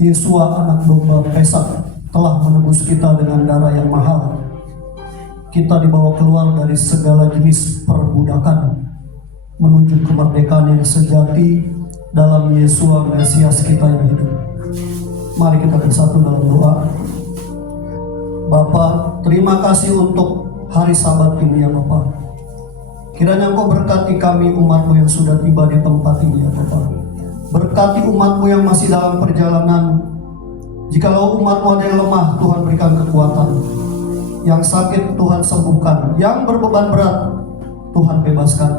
Yesua anak domba Pesak telah menebus kita dengan darah yang mahal. Kita dibawa keluar dari segala jenis perbudakan menuju kemerdekaan yang sejati dalam Yesua Mesias kita yang hidup. Mari kita bersatu dalam doa. Bapa, terima kasih untuk hari Sabat ini ya Bapa. Kiranya Engkau berkati kami umat-Mu yang sudah tiba di tempat ini ya Bapa. Berkati umat-Mu yang masih dalam perjalanan. Jikalau umat-Mu ada yang lemah, Tuhan berikan kekuatan. Yang sakit Tuhan sembuhkan. Yang berbeban berat Tuhan bebaskan.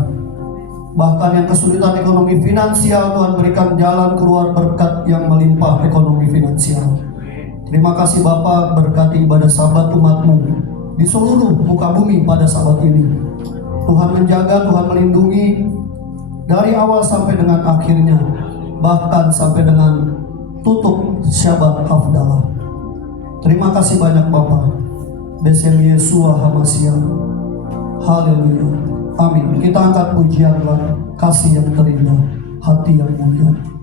Bahkan yang kesulitan ekonomi finansial, Tuhan berikan jalan keluar berkat yang melimpah ekonomi finansial. Terima kasih Bapa, berkati ibadah Sabat umat-Mu di seluruh muka bumi pada Sabat ini. Tuhan menjaga, Tuhan melindungi dari awal sampai dengan akhirnya, bahkan sampai dengan tutup Syabat Hafdalah. Terima kasih banyak Bapa. Besem Yesua Hamasiah. Haleluya. Amin. Kita angkat pujian kasih yang terindah, hati yang mulia.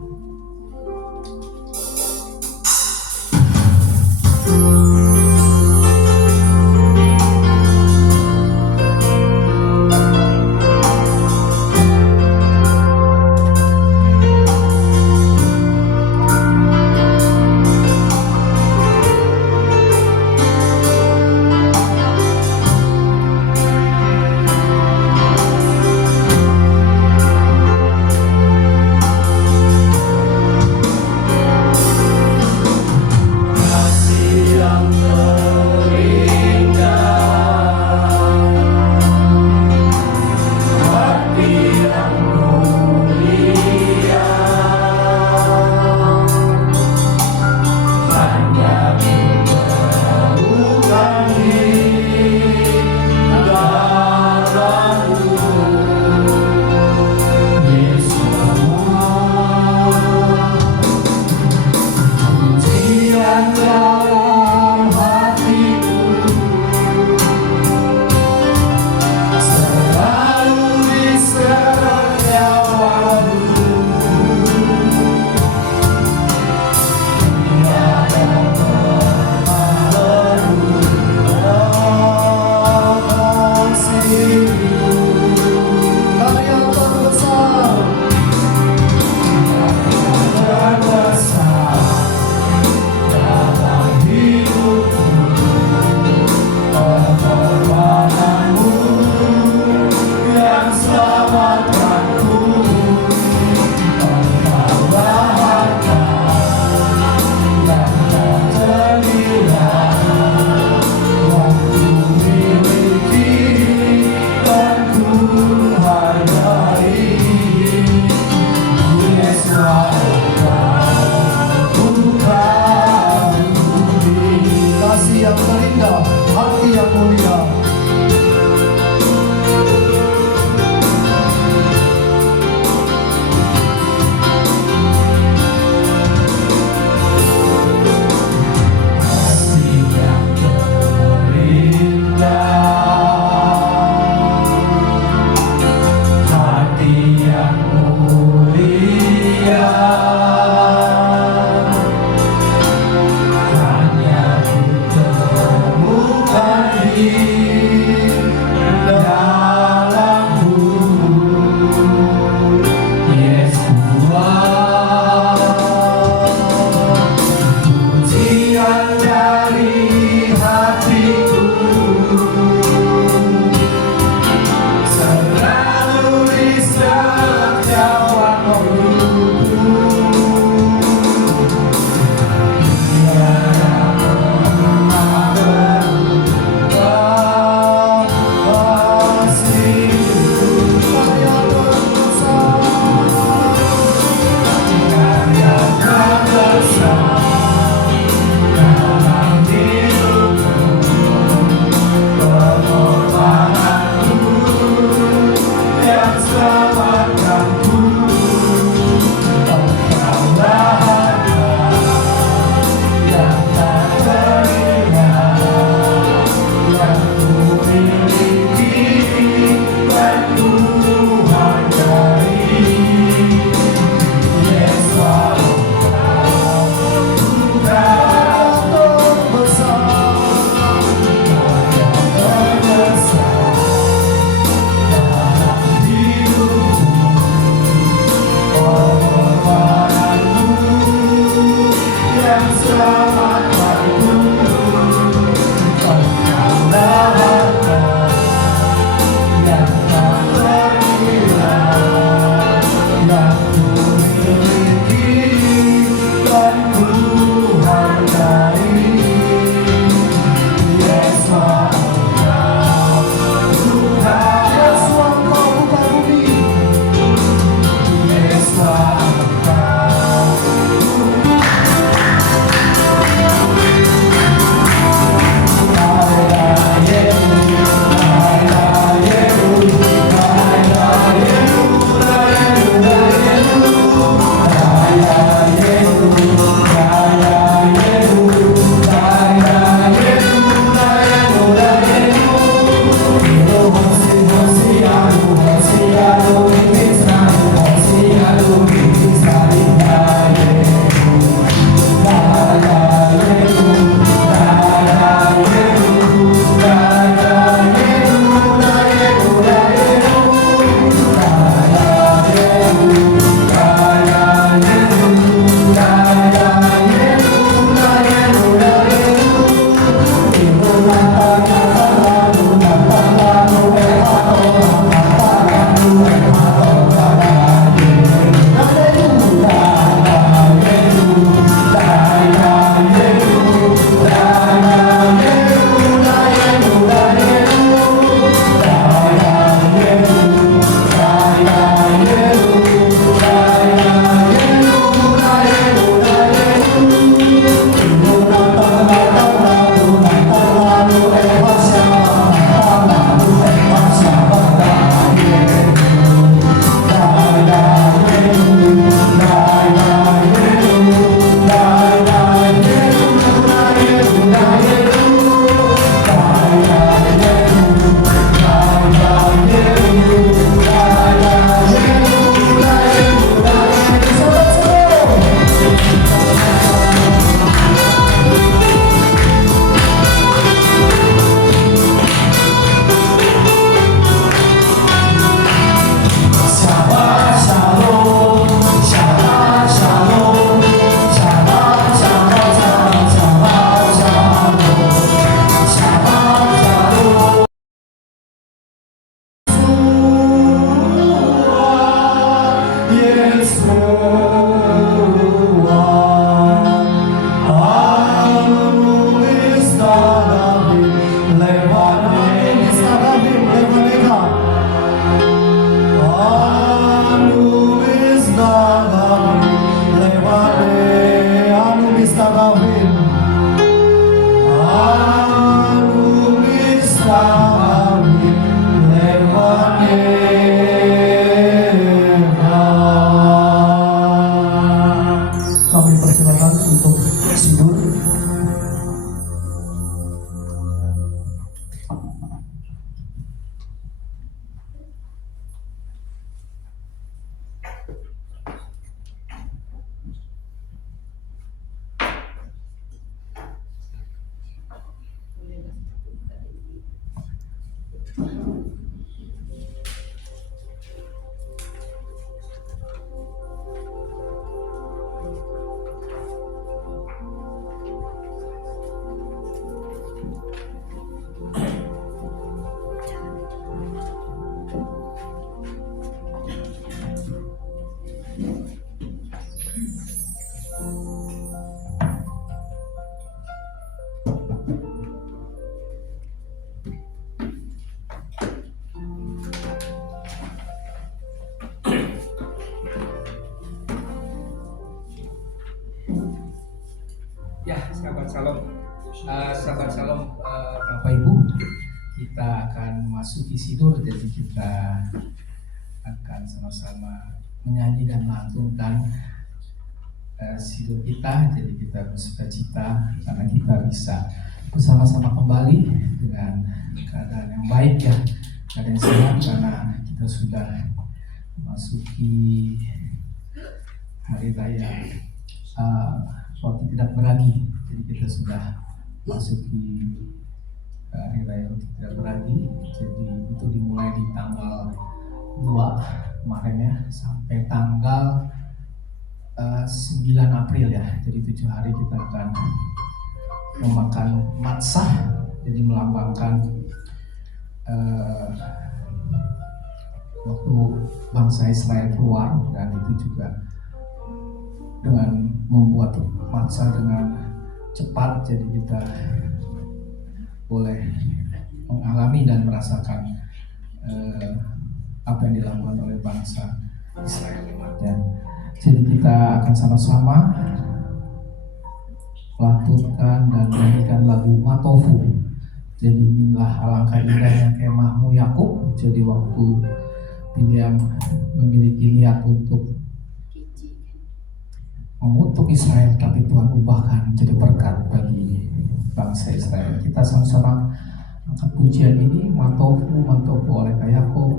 Ya, sahabat Shalom, Bapak Ibu, kita akan masuki Sidur, jadi kita akan sama-sama menyanyi dan melantunkan Sidur kita. Jadi kita bersukacita karena kita bisa bersama-sama kembali dengan keadaan yang baik ya, keadaan yang sehat, karena kita sudah memasuki hari raya roti tidak beragi. Jadi kita sudah masuki hari raya roti tidak beragi. Jadi itu dimulai di tanggal 2 kemarin ya, sampai tanggal 9 April ya. Jadi 7 hari kita akan memakan matzah, jadi melambangkan waktu bangsa Israel keluar, dan itu juga dengan membuat matzah dengan cepat, jadi kita boleh mengalami dan merasakan apa yang dilakukan oleh bangsa Israel umatnya. Jadi kita akan sama-sama lantunkan dan menyanyikan lagu Matofu. Jadi inilah alangkah indahnya kemahmu Yakub. Jadi waktu Bileam memiliki niat untuk mengutuk Israel, tapi Tuhan ubahkan jadi berkat bagi bangsa Israel. Kita sama-sama angkat pujian ini, Matofu, Matofu oleh Yakub,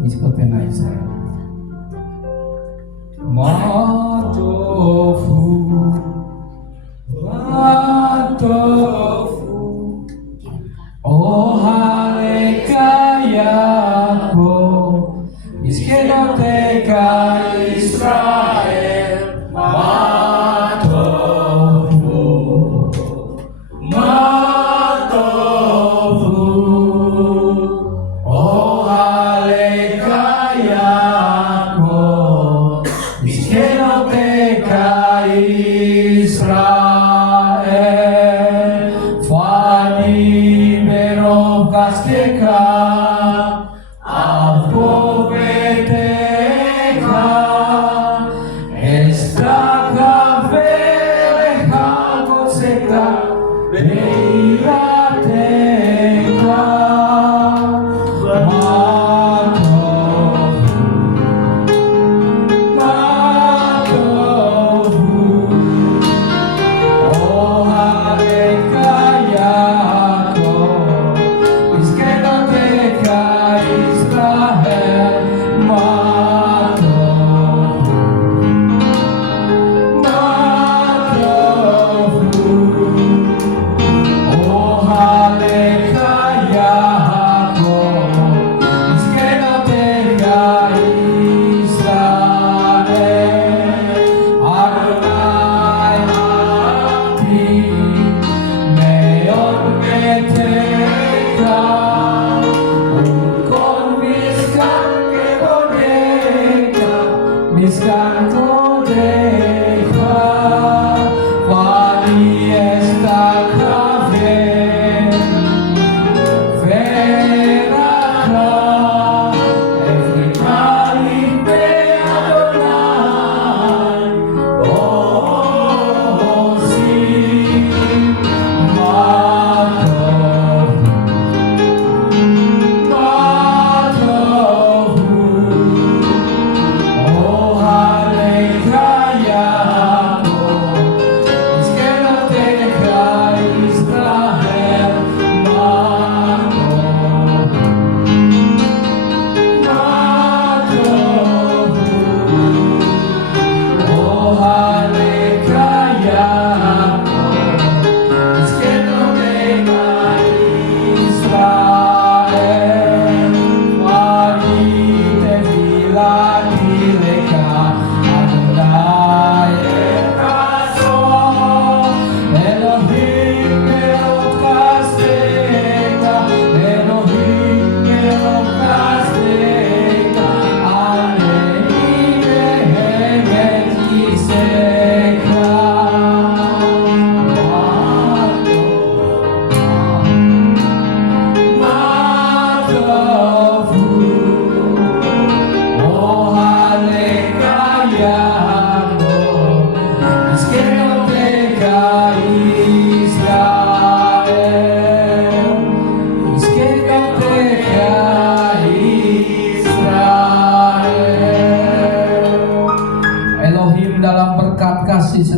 Miskotena Israel. Matofu, Matofu, oh haleka Yakub, Miskoteka Israel. Matofu, Matofu, oh haleka Yakub, Miskenoteka Israel, Fadi Berov Kasteka,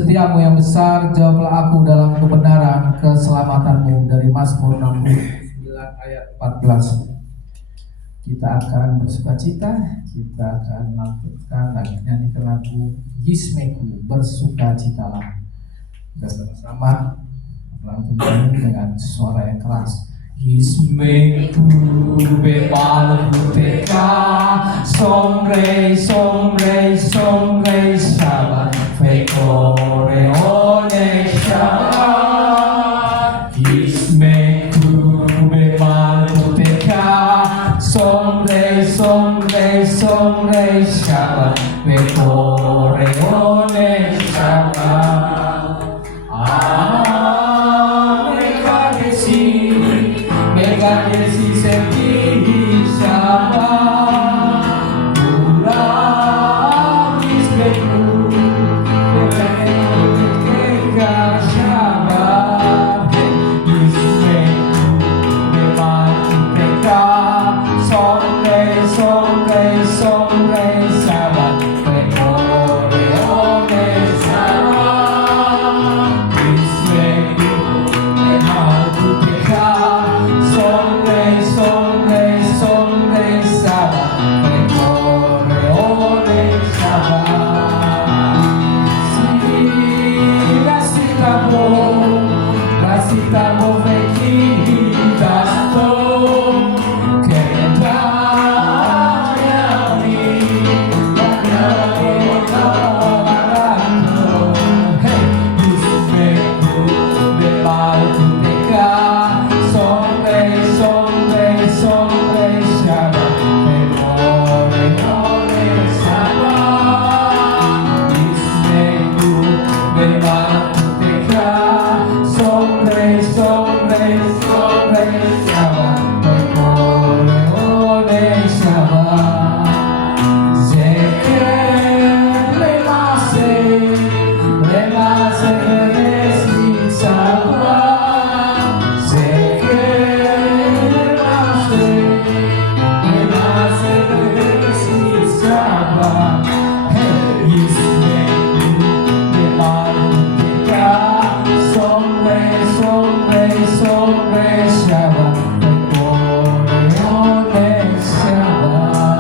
setiamu yang besar, jawablah aku dalam kebenaran keselamatanmu. Dari Mazmur 69 ayat 14. Kita akan bersukacita, kita akan melantunkan dan menyanyikan lagu Yismeku, bersukacitalah. Kita sama-sama melantunkan dengan suara yang keras. Yismeku bebaluteka, somre, somre, somre, shabbat, fekore, one, shabbat. Yismeku bebaluteka, somre, somre, somre, shabbat, fekore, one, shabbat. Mereka desi sedih Shabbat, pulang isbeku, mereka Shabbat, isbeku, memang mereka, somre, somre, somre, Shabbat, pekore, one, Shabbat, isbeku, memang mereka. Somre, somre, somre, Shabbat, pekore, one, Shabbat. Si rasitamo vekidas to, kendanyami, wanyamu, hey, yismeku, bebaluteka, somre, somre, somre, Shabbat, pekore, one, Shabbat. Yismeku, bebaluteka, somre, somre, somre, Shabbat, pekore, one, Shabbat. Zeker lemase, lemase, lemase, Shabbat. Zeker lemase, lemase, lemase, Shabbat. Hey, Yismeku, bebaluteka, somre, somre, somre, Shabbat, pekore, one, Shabbat.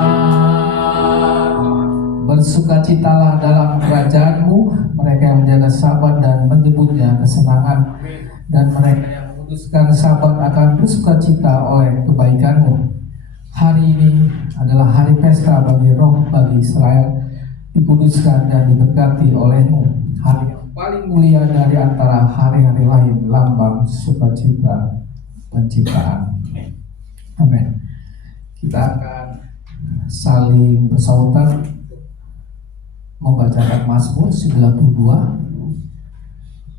Bersukacitalah dalam kerajaanmu, mereka yang menjaga Sabat dan menyebutnya kesenangan, dan mereka yang memutuskan Sabat akan bersukacita oleh kebaikanmu. Hari ini adalah hari pesta bagi roh, bagi Israel, dikuduskan dan diberkati olehmu. Hari yang paling mulia dari antara hari-hari lain, lambang sukacita penciptaan. Amin. Kita akan saling bersautan membacakan Mazmur 92.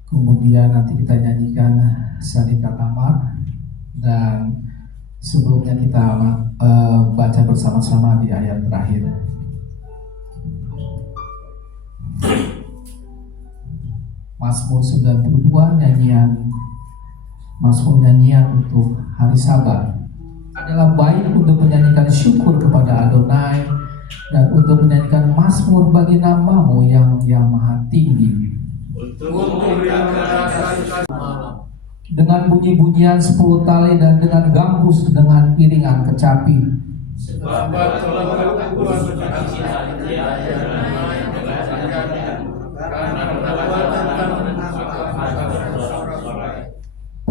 Kemudian nanti kita nyanyikan Sadika Tamar, dan sebelumnya kita baca bersama-sama di ayat terakhir. Mazmur 92, Mazmur nyanyian untuk hari Sabat adalah baik untuk menyanyikan syukur kepada Adonai dan untuk menyanyikan mazmur bagi namamu yang maha tinggi. Dengan bunyi-bunyian 10 tali dan dengan gambus dengan iringan kecapi.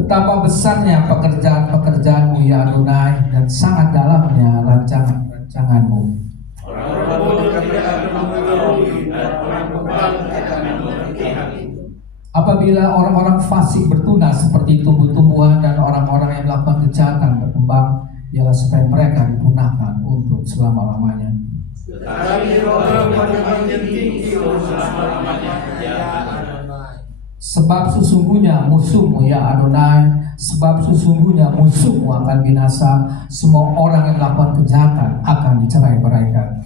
Betapa besarnya pekerjaan-pekerjaanmu ya Adonai, dan sangat dalamnya rancangan-rancanganmu. Apabila orang-orang fasik bertunas seperti tumbuh-tumbuhan dan orang-orang yang melakukan kejahatan berkembang, ialah supaya mereka dipunahkan untuk selama-lamanya. Sebab sesungguhnya musuhmu ya Adonai, sebab sesungguhnya musuhmu akan binasa, semua orang yang melakukan kejahatan akan dicerai-beraikan.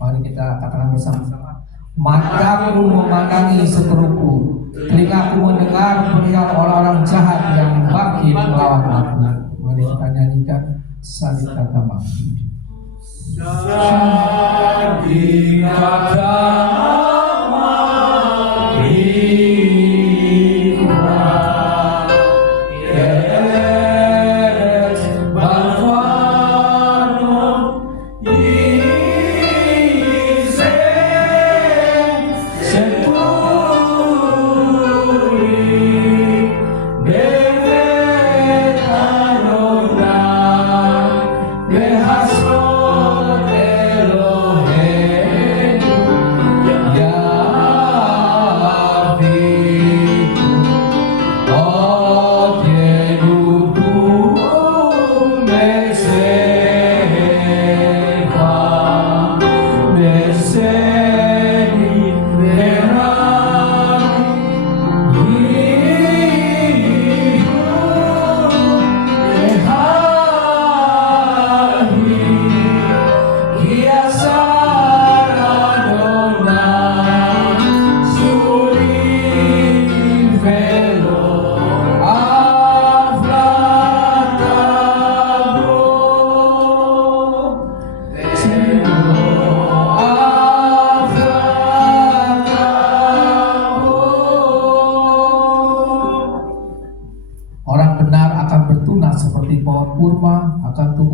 Mari kita katakan bersama-sama. Mataku memandangi seteruku, telingaku mendengar perihal orang-orang jahat yang bangkit melawan aku. Mari kita nyanyikan Sadika Tamar.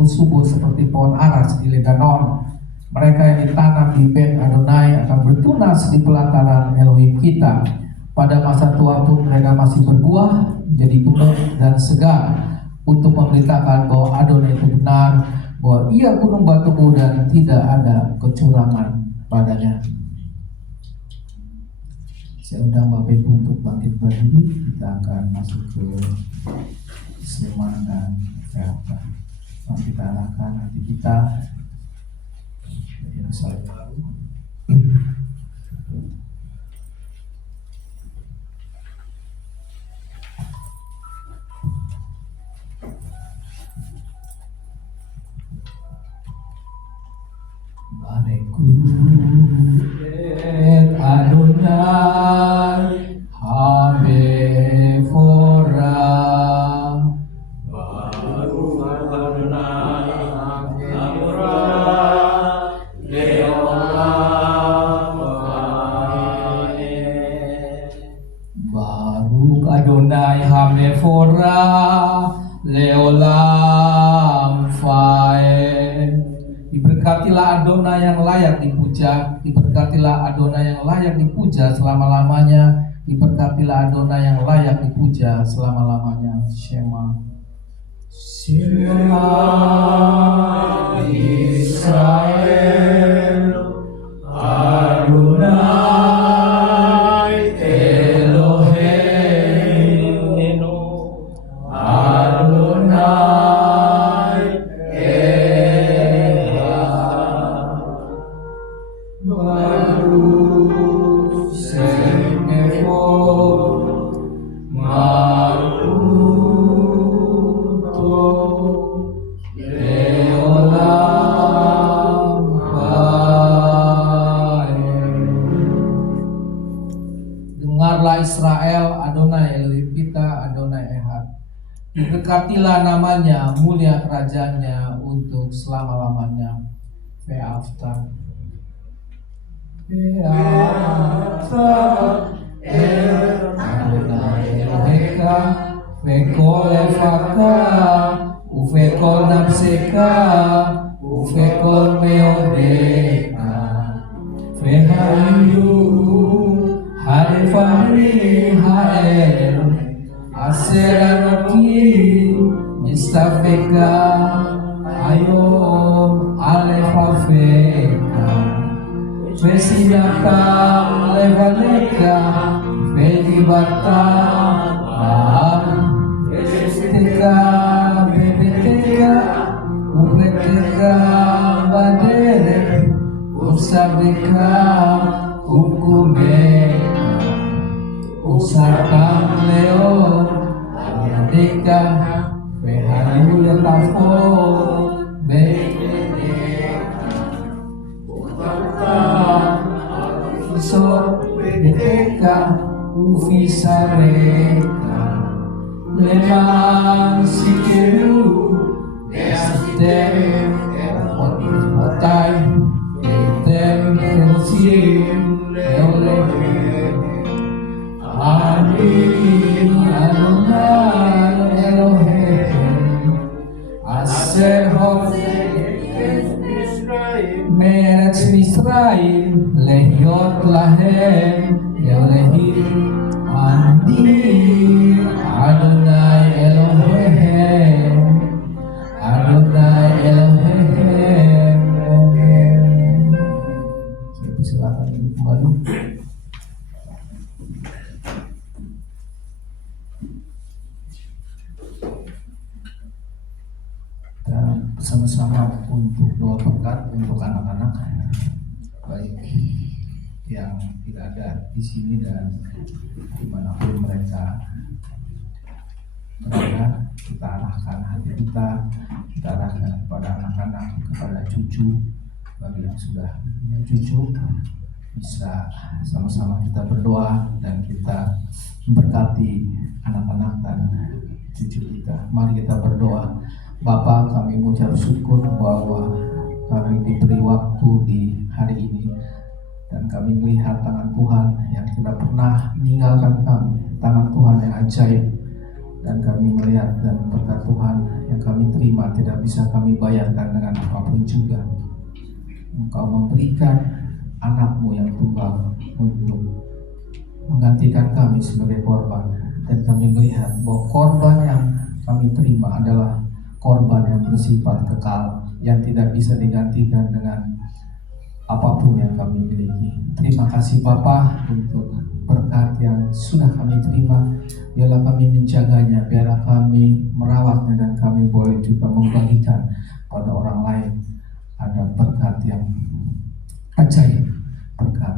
subur seperti pohon aras di Lebanon. Mereka yang ditanam di Bet Adonai akan bertunas di pelataran Elohim kita. Pada masa tua pun mereka masih berbuah, jadi gemuk dan segar untuk memberitakan bahwa Adonai itu benar, bahwa ia gunung batuku dan tidak ada kecurangan padanya. Saya undang Bapak Ibu untuk bangkit berdiri. Kita akan masuk ke Seman dan Fealta. Mari kita arahkan hati kita ke Yerusalem baru. Et Adonai Hamefora. Baruch Adonai Hamefora Leolam Vaed. Baruch Adonai Hamefora Leolam Vaed. Diberkatilah Adonai yang layak dipuja, diberkatilah Adonai yang layak dipuja selama-lamanya, diberkatilah Adonai yang layak dipuja selama-lamanya. Shema. Shema Israel, Adonai Eloheinu, Adonai Baruch Shem Echad Malkuto Leolam Vaed. Dengarlah Israel, Adonai Elohim kita, Adonai Echad. Diberkatilah namanya, mulia kerajaannya untuk selama-lamanya. Fealta. Adonai Eloheka, vekol efaka, uvekol nafseka, uvekol meodeka, vehayu harefari hael, aseranoki mistafeka, ayom alefafeka. Vesinaka levaneka, velibata, vesiteka, bebeteka, ubreteka, badere, usabeka, ukumeka, usakam leo, ayadeka, vehayu letafo, so beteka ufisareka leman sikeru estem otai etem kelsim leoleh ani Adonai Elohim aser Meretz Misraim lehiot lahem Elohim ani Adonai Elohim Adonai Elohim. Saya persilakan ibu kembali. Dan sama-sama untuk doa berkat untuk anak-anak baik yang tidak ada di sini dan dimanapun mereka berada. Kita arahkan hati kita arahkan kepada anak-anak, kepada cucu. Bagi yang sudah punya cucu, bisa sama-sama kita berdoa dan kita memberkati anak-anak dan cucu kita. Mari kita berdoa. Bapa, kami mengucap syukur bahwa kami diberi waktu di hari ini dan kami melihat tangan Tuhan yang tidak pernah meninggalkan kami, tangan Tuhan yang ajaib. dan kami melihat dan berkat Tuhan yang kami terima tidak bisa kami bayarkan dengan apapun juga. Engkau memberikan anakmu yang tunggal untuk menggantikan kami sebagai korban, dan kami melihat bahwa korban yang kami terima adalah korban yang bersifat kekal, yang tidak bisa digantikan dengan apapun yang kami miliki. Terima kasih Bapa untuk berkat yang sudah kami terima. Biarlah kami menjaganya, biarlah kami merawatnya, dan kami boleh juga membagikan pada orang lain. Ada berkat yang ajaib, berkat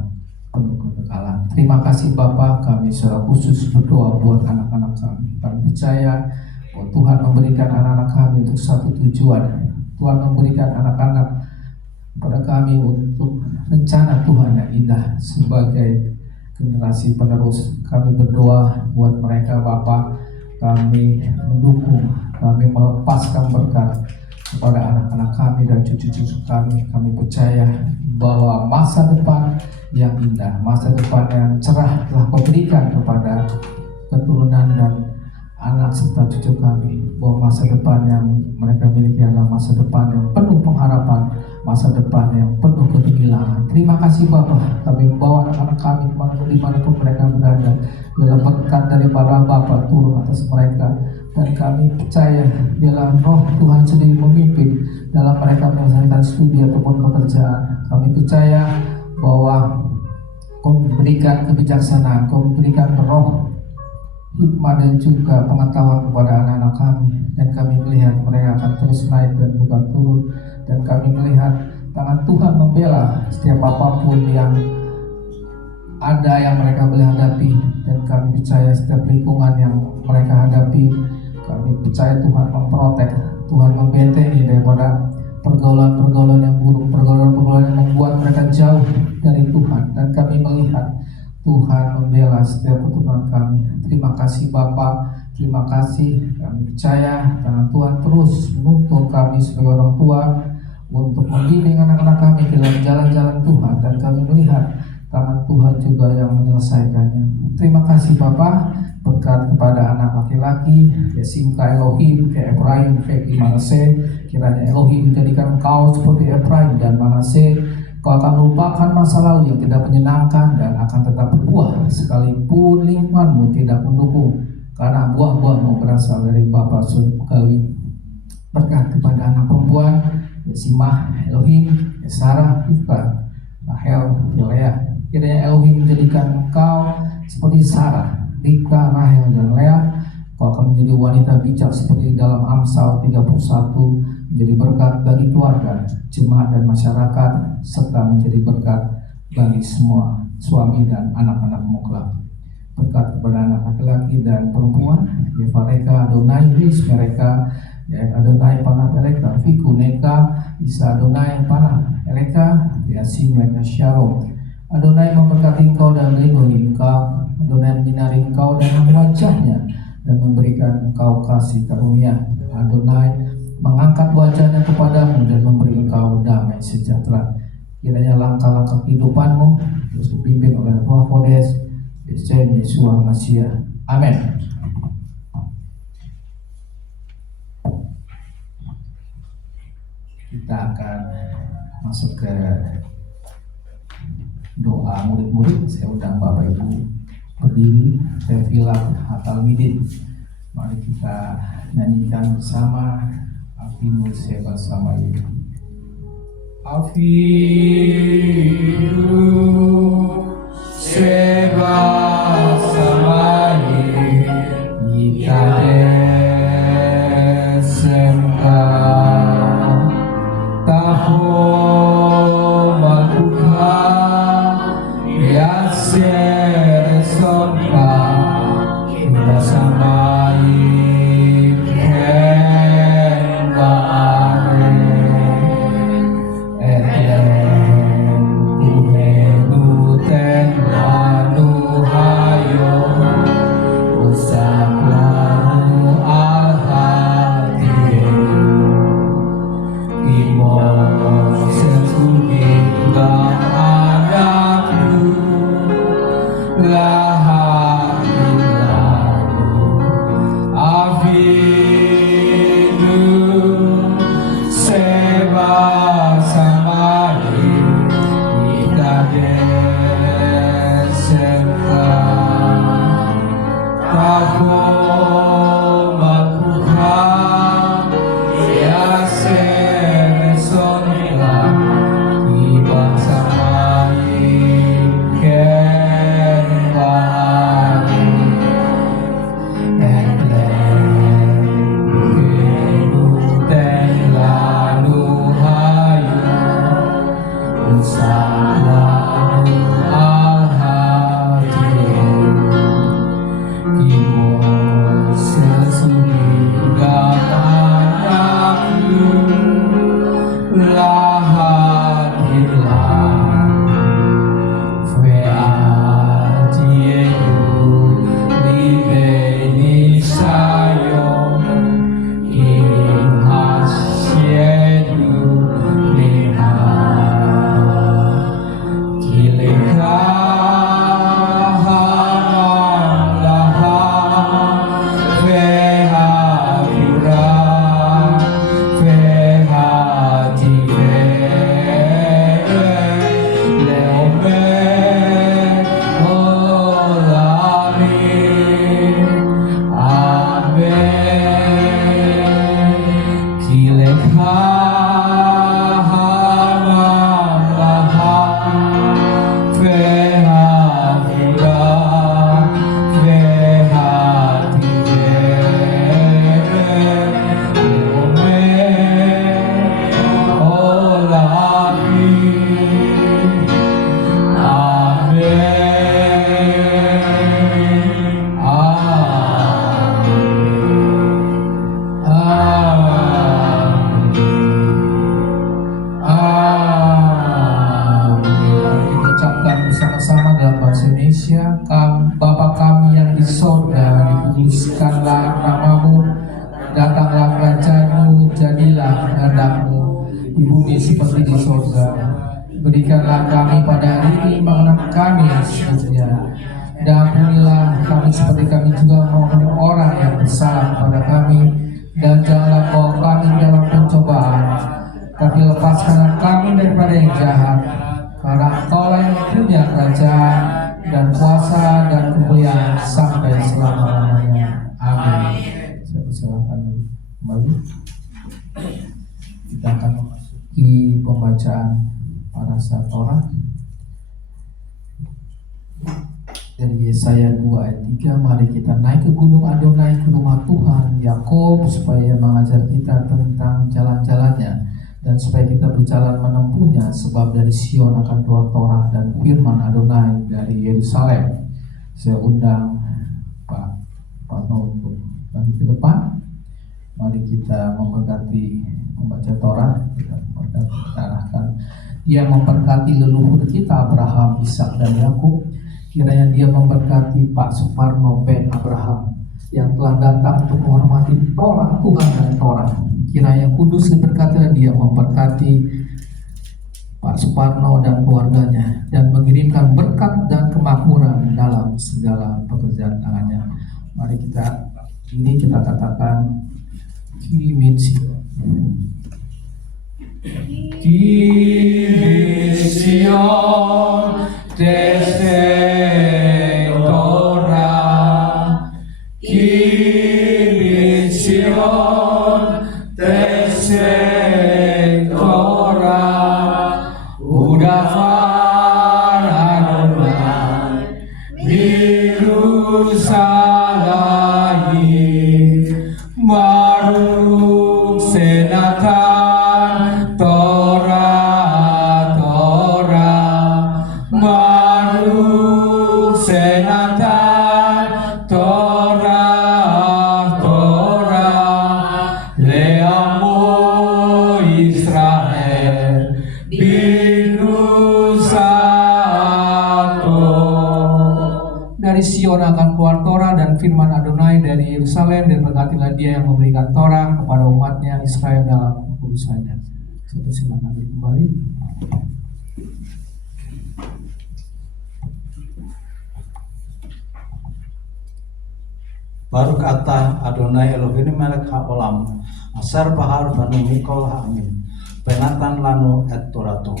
penuh kekekalan. Terima kasih Bapa, kami secara khusus berdoa buat anak-anak kami. Kami percaya bahwa Tuhan memberikan anak-anak kami untuk satu tujuan. Tuhan memberikan anak-anak pada kami untuk rencana Tuhan yang indah sebagai generasi penerus. Kami berdoa buat mereka Bapa, kami mendukung, kami melepaskan berkat kepada anak-anak kami dan cucu-cucu kami. Kami percaya bahwa masa depan yang indah, masa depan yang cerah telah Kau berikan kepada keturunan dan anak serta cucu kami, bahwa masa depan yang mereka miliki adalah masa depan yang penuh pengharapan, masa depan yang penuh kegemilangan. Terima kasih Bapa, kami membawa anak-anak kami dimanapun mereka berada. Biarlah berkat daripada Bapa turun atas mereka, dan kami percaya biarlah Roh Tuhan sendiri memimpin dalam mereka menyelesaikan studi ataupun pekerjaan. Kami percaya bahwa Kau memberikan kebijaksanaan, Kau memberikan roh hikmah dan juga pengetahuan kepada anak-anak kami, dan kami melihat mereka akan terus naik dan bukan turun, dan kami melihat tangan Tuhan membela setiap apapun yang ada yang mereka boleh hadapi, dan kami percaya setiap lingkungan yang mereka hadapi, kami percaya Tuhan memprotek, Tuhan membentengi daripada pergaulan-pergaulan yang buruk, pergaulan-pergaulan yang membuat mereka jauh dari Tuhan, dan kami melihat Tuhan membela setiap keturunan kami. Terima kasih Bapa, terima kasih. Kami percaya tangan Tuhan terus menuntun kami sebagai orang tua untuk membimbing anak-anak kami dalam jalan-jalan Tuhan, dan kami melihat tangan Tuhan juga yang menyelesaikannya. Terima kasih Bapa, berkat kepada anak laki-laki Yesimka Elohim, ke Efraim, ke Manase. Kiranya Elohim menjadikan engkau seperti Efraim dan Manase. Kau akan melupakan masa lalu yang tidak menyenangkan dan akan tetap berbuah sekalipun lingkunganmu tidak mendukung, karena buah-buahmu berasal dari Bapa Surgawi. Berkat kepada anak perempuan Yesimah, Elohim, Sarah, Rifka, Rahel, Lea. Kiranya Elohim menjadikan engkau seperti Sarah, Rifka, Rahel, dan Lea. Kau akan menjadi wanita bijak seperti dalam Amsal 31, menjadi berkat bagi keluarga, jemaat dan masyarakat, serta menjadi berkat bagi semua suami dan anak-anakmu kelak. Berkat kepada anak laki-laki dan perempuan, Yevareka, Adonai, Ris, mereka, Adonai, Panah, Eleka, Fiku, Neka, Isa, Adonai, Panah, Eleka, Yasin, mereka, Shalom. Adonai memberkati engkau dan melindungi engkau. Adonai menyinari engkau dan wajahnya, dan memberikan engkau kasih karunia. Adonai mengangkat wajahnya kepadamu dan memberi engkau damai sejahtera. Kiranya langkah-langkah kehidupanmu terus dipimpin oleh Roh Kudus, Yesus Masiah. Amin. Kita akan masuk ke doa murid-murid. Saya undang Bapak Ibu berdiri, Tefilah At-Talmidin. Mari kita nyanyikan bersama Afinu Seba Samayi. Afinu Seba Samayi Yikade Semka Taho Maduha Yaser Somka Kita Samayi Kembali selalu al-hadir. Ibu sesudah padaku, lah hadirlah Bapa kami yang di sorga, dikuduskanlah namamu, datanglah kerajaanmu, jadilah kehendakmu di bumi seperti di sorga. Berikanlah kami pada hari ini makanan kami yang secukupnya, dan ampunilah kami seperti kami juga mengampuni orang yang bersalah kepada kami, dan janganlah bawa kami dalam pencobaan, tapi lepaskanlah kami daripada yang jahat, karena Engkau yang punya kerajaan dan kuasa dan kemuliaan sampai selama-lamanya. Amin. Saya persilakan kembali. Kita akan memasuki pembacaan parasat Torah dari Yesaya 2 ayat 3. Mari kita naik ke gunung Adonai, ke rumah Tuhan Yakub, supaya mengajar kita tentang jalan-jalannya, dan supaya kita berjalan menempuhnya, sebab dari Sion akan keluar Torah dan firman Adonai dari Yerusalem. Saya undang Pak Patno untuk bagi ke depan. Mari kita memberkati membaca Torah. Kita arahkan. Dia memberkati leluhur kita Abraham, Ishak dan Yakub. Kiranya dia memberkati Pak Suparno Ben Abraham yang telah datang untuk menghormati Torah Tuhan dan Torah. Kiranya kudus diberkatilah dia, memberkati Pak Suparno dan keluarganya, dan mengirimkan berkat dan kemakmuran dalam segala pekerjaan tangannya. Mari kita katakan Kimitio. Kimitio desde Torah. Kimitio Udafar Adonai Birusalahi Baruch Senatan Torah Baruch Senatan Torah Leamo Israel dari Sion akan keluar Torah dan firman Adonai dari Yerusalem, dan berkatilah dia yang memberikan Torah kepada umatnya Israel dalam urusannya. Saya silakan kembali. Baruch atah Adonai Eloheinu melech haolam asar bahar banu mikol ha'amin penatan lanu et torato.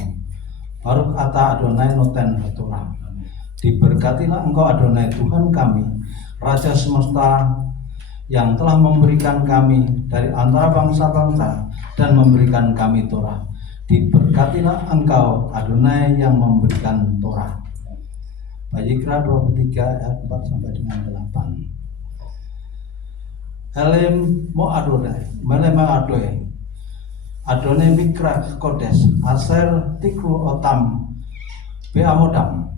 Baruch atah Adonai noten Torah. Diberkatilah engkau Adonai Tuhan kami, Raja semesta, yang telah memberikan kami dari antara bangsa-bangsa dan memberikan kami Torah. Diberkatilah engkau Adonai yang memberikan Torah. Vayikra 23 ayat 4 sampai dengan 8. Elim mo Adonai, melema Adonai, Adonai Mikra Kodes Aser Tikru Otam Beamodam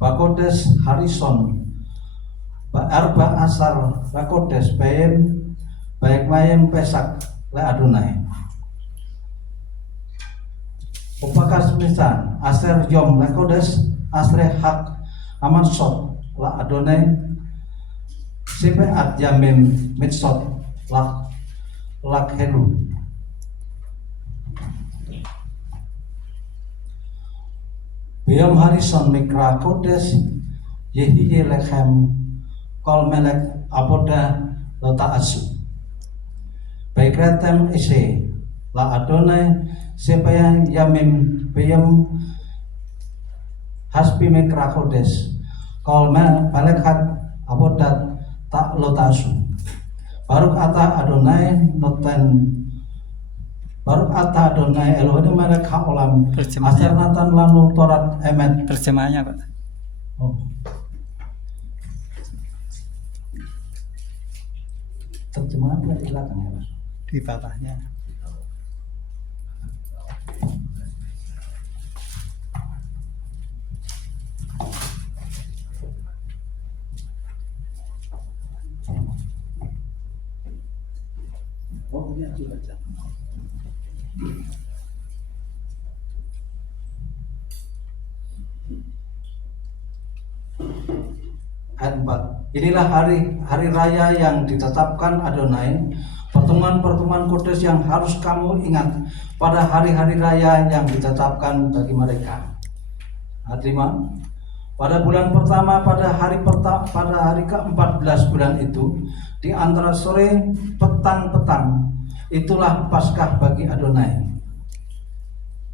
Bakodes Harison Arba Asar Bakodes Bayem Baik Mayem Pesak Le Adonai Upakas Misan Aser Yom Lakodes Asre Hak Amansot La Adonai Sipeat Yamim Mitsot Lak Helu Biyom Harison Mikra Kodes Yehiye Lechem Kol Melek Aboda Lota Asu Baikretem Ise La Adonai Sepaya Yamim Biyom Hasbi Mikra Kodes Kol Melekhat Abodat Tak Lota Asu Baruk Ata Adonai Noten Baruk Ata Adonai Elohim Melek Haolam Aser Natan Lanu Torat Emet. Terjemahannya Pak. Oh. Terjemahan apa di belakang ya Mas? Di bawahnya. Oh iya sudah. Ayat 4. Inilah hari raya yang ditetapkan Adonai, pertemuan-pertemuan kudus yang harus kamu ingat pada hari-hari raya yang ditetapkan bagi mereka. Ayat 5. Pada bulan pertama pada hari ke-14 bulan itu, di antara sore petang-petang, itulah Paskah bagi Adonai.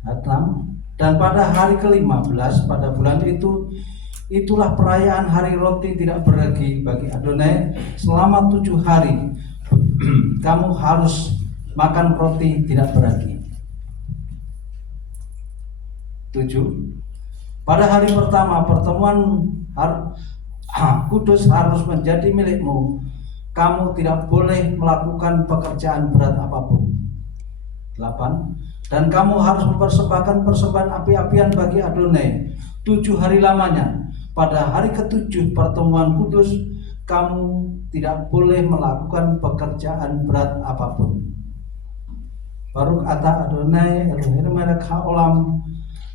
Ayat 6. Dan pada hari ke-15 pada bulan itu, itulah perayaan hari roti tidak beragi bagi Adonai. Selama 7 hari kamu harus makan roti tidak beragi. 7. Pada hari pertama pertemuan kudus harus menjadi milikmu. Kamu tidak boleh melakukan pekerjaan berat apapun. 8. Dan kamu harus mempersembahkan persembahan api-apian bagi Adonai 7 hari lamanya. Pada hari ke-7 pertemuan kudus, kamu tidak boleh melakukan pekerjaan berat apapun. Baruk Ata Adonai Elohim Melek Haolam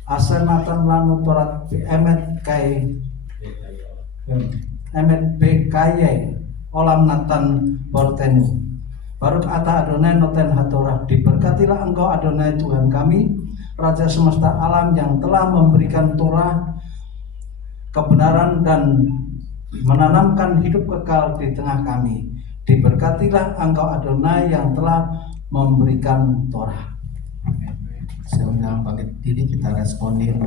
Aser Natan Lanu Torat Emet Bekaye Olam Natan Bortenu. Baruk Ata Adonai Noten Hatorah. Diberkatilah engkau Adonai Tuhan kami, Raja semesta alam yang telah memberikan Torah kebenaran dan menanamkan hidup kekal di tengah kami. Diberkatilah engkau Adonai yang telah memberikan Torah. Saya undang bangkit diri, kita responin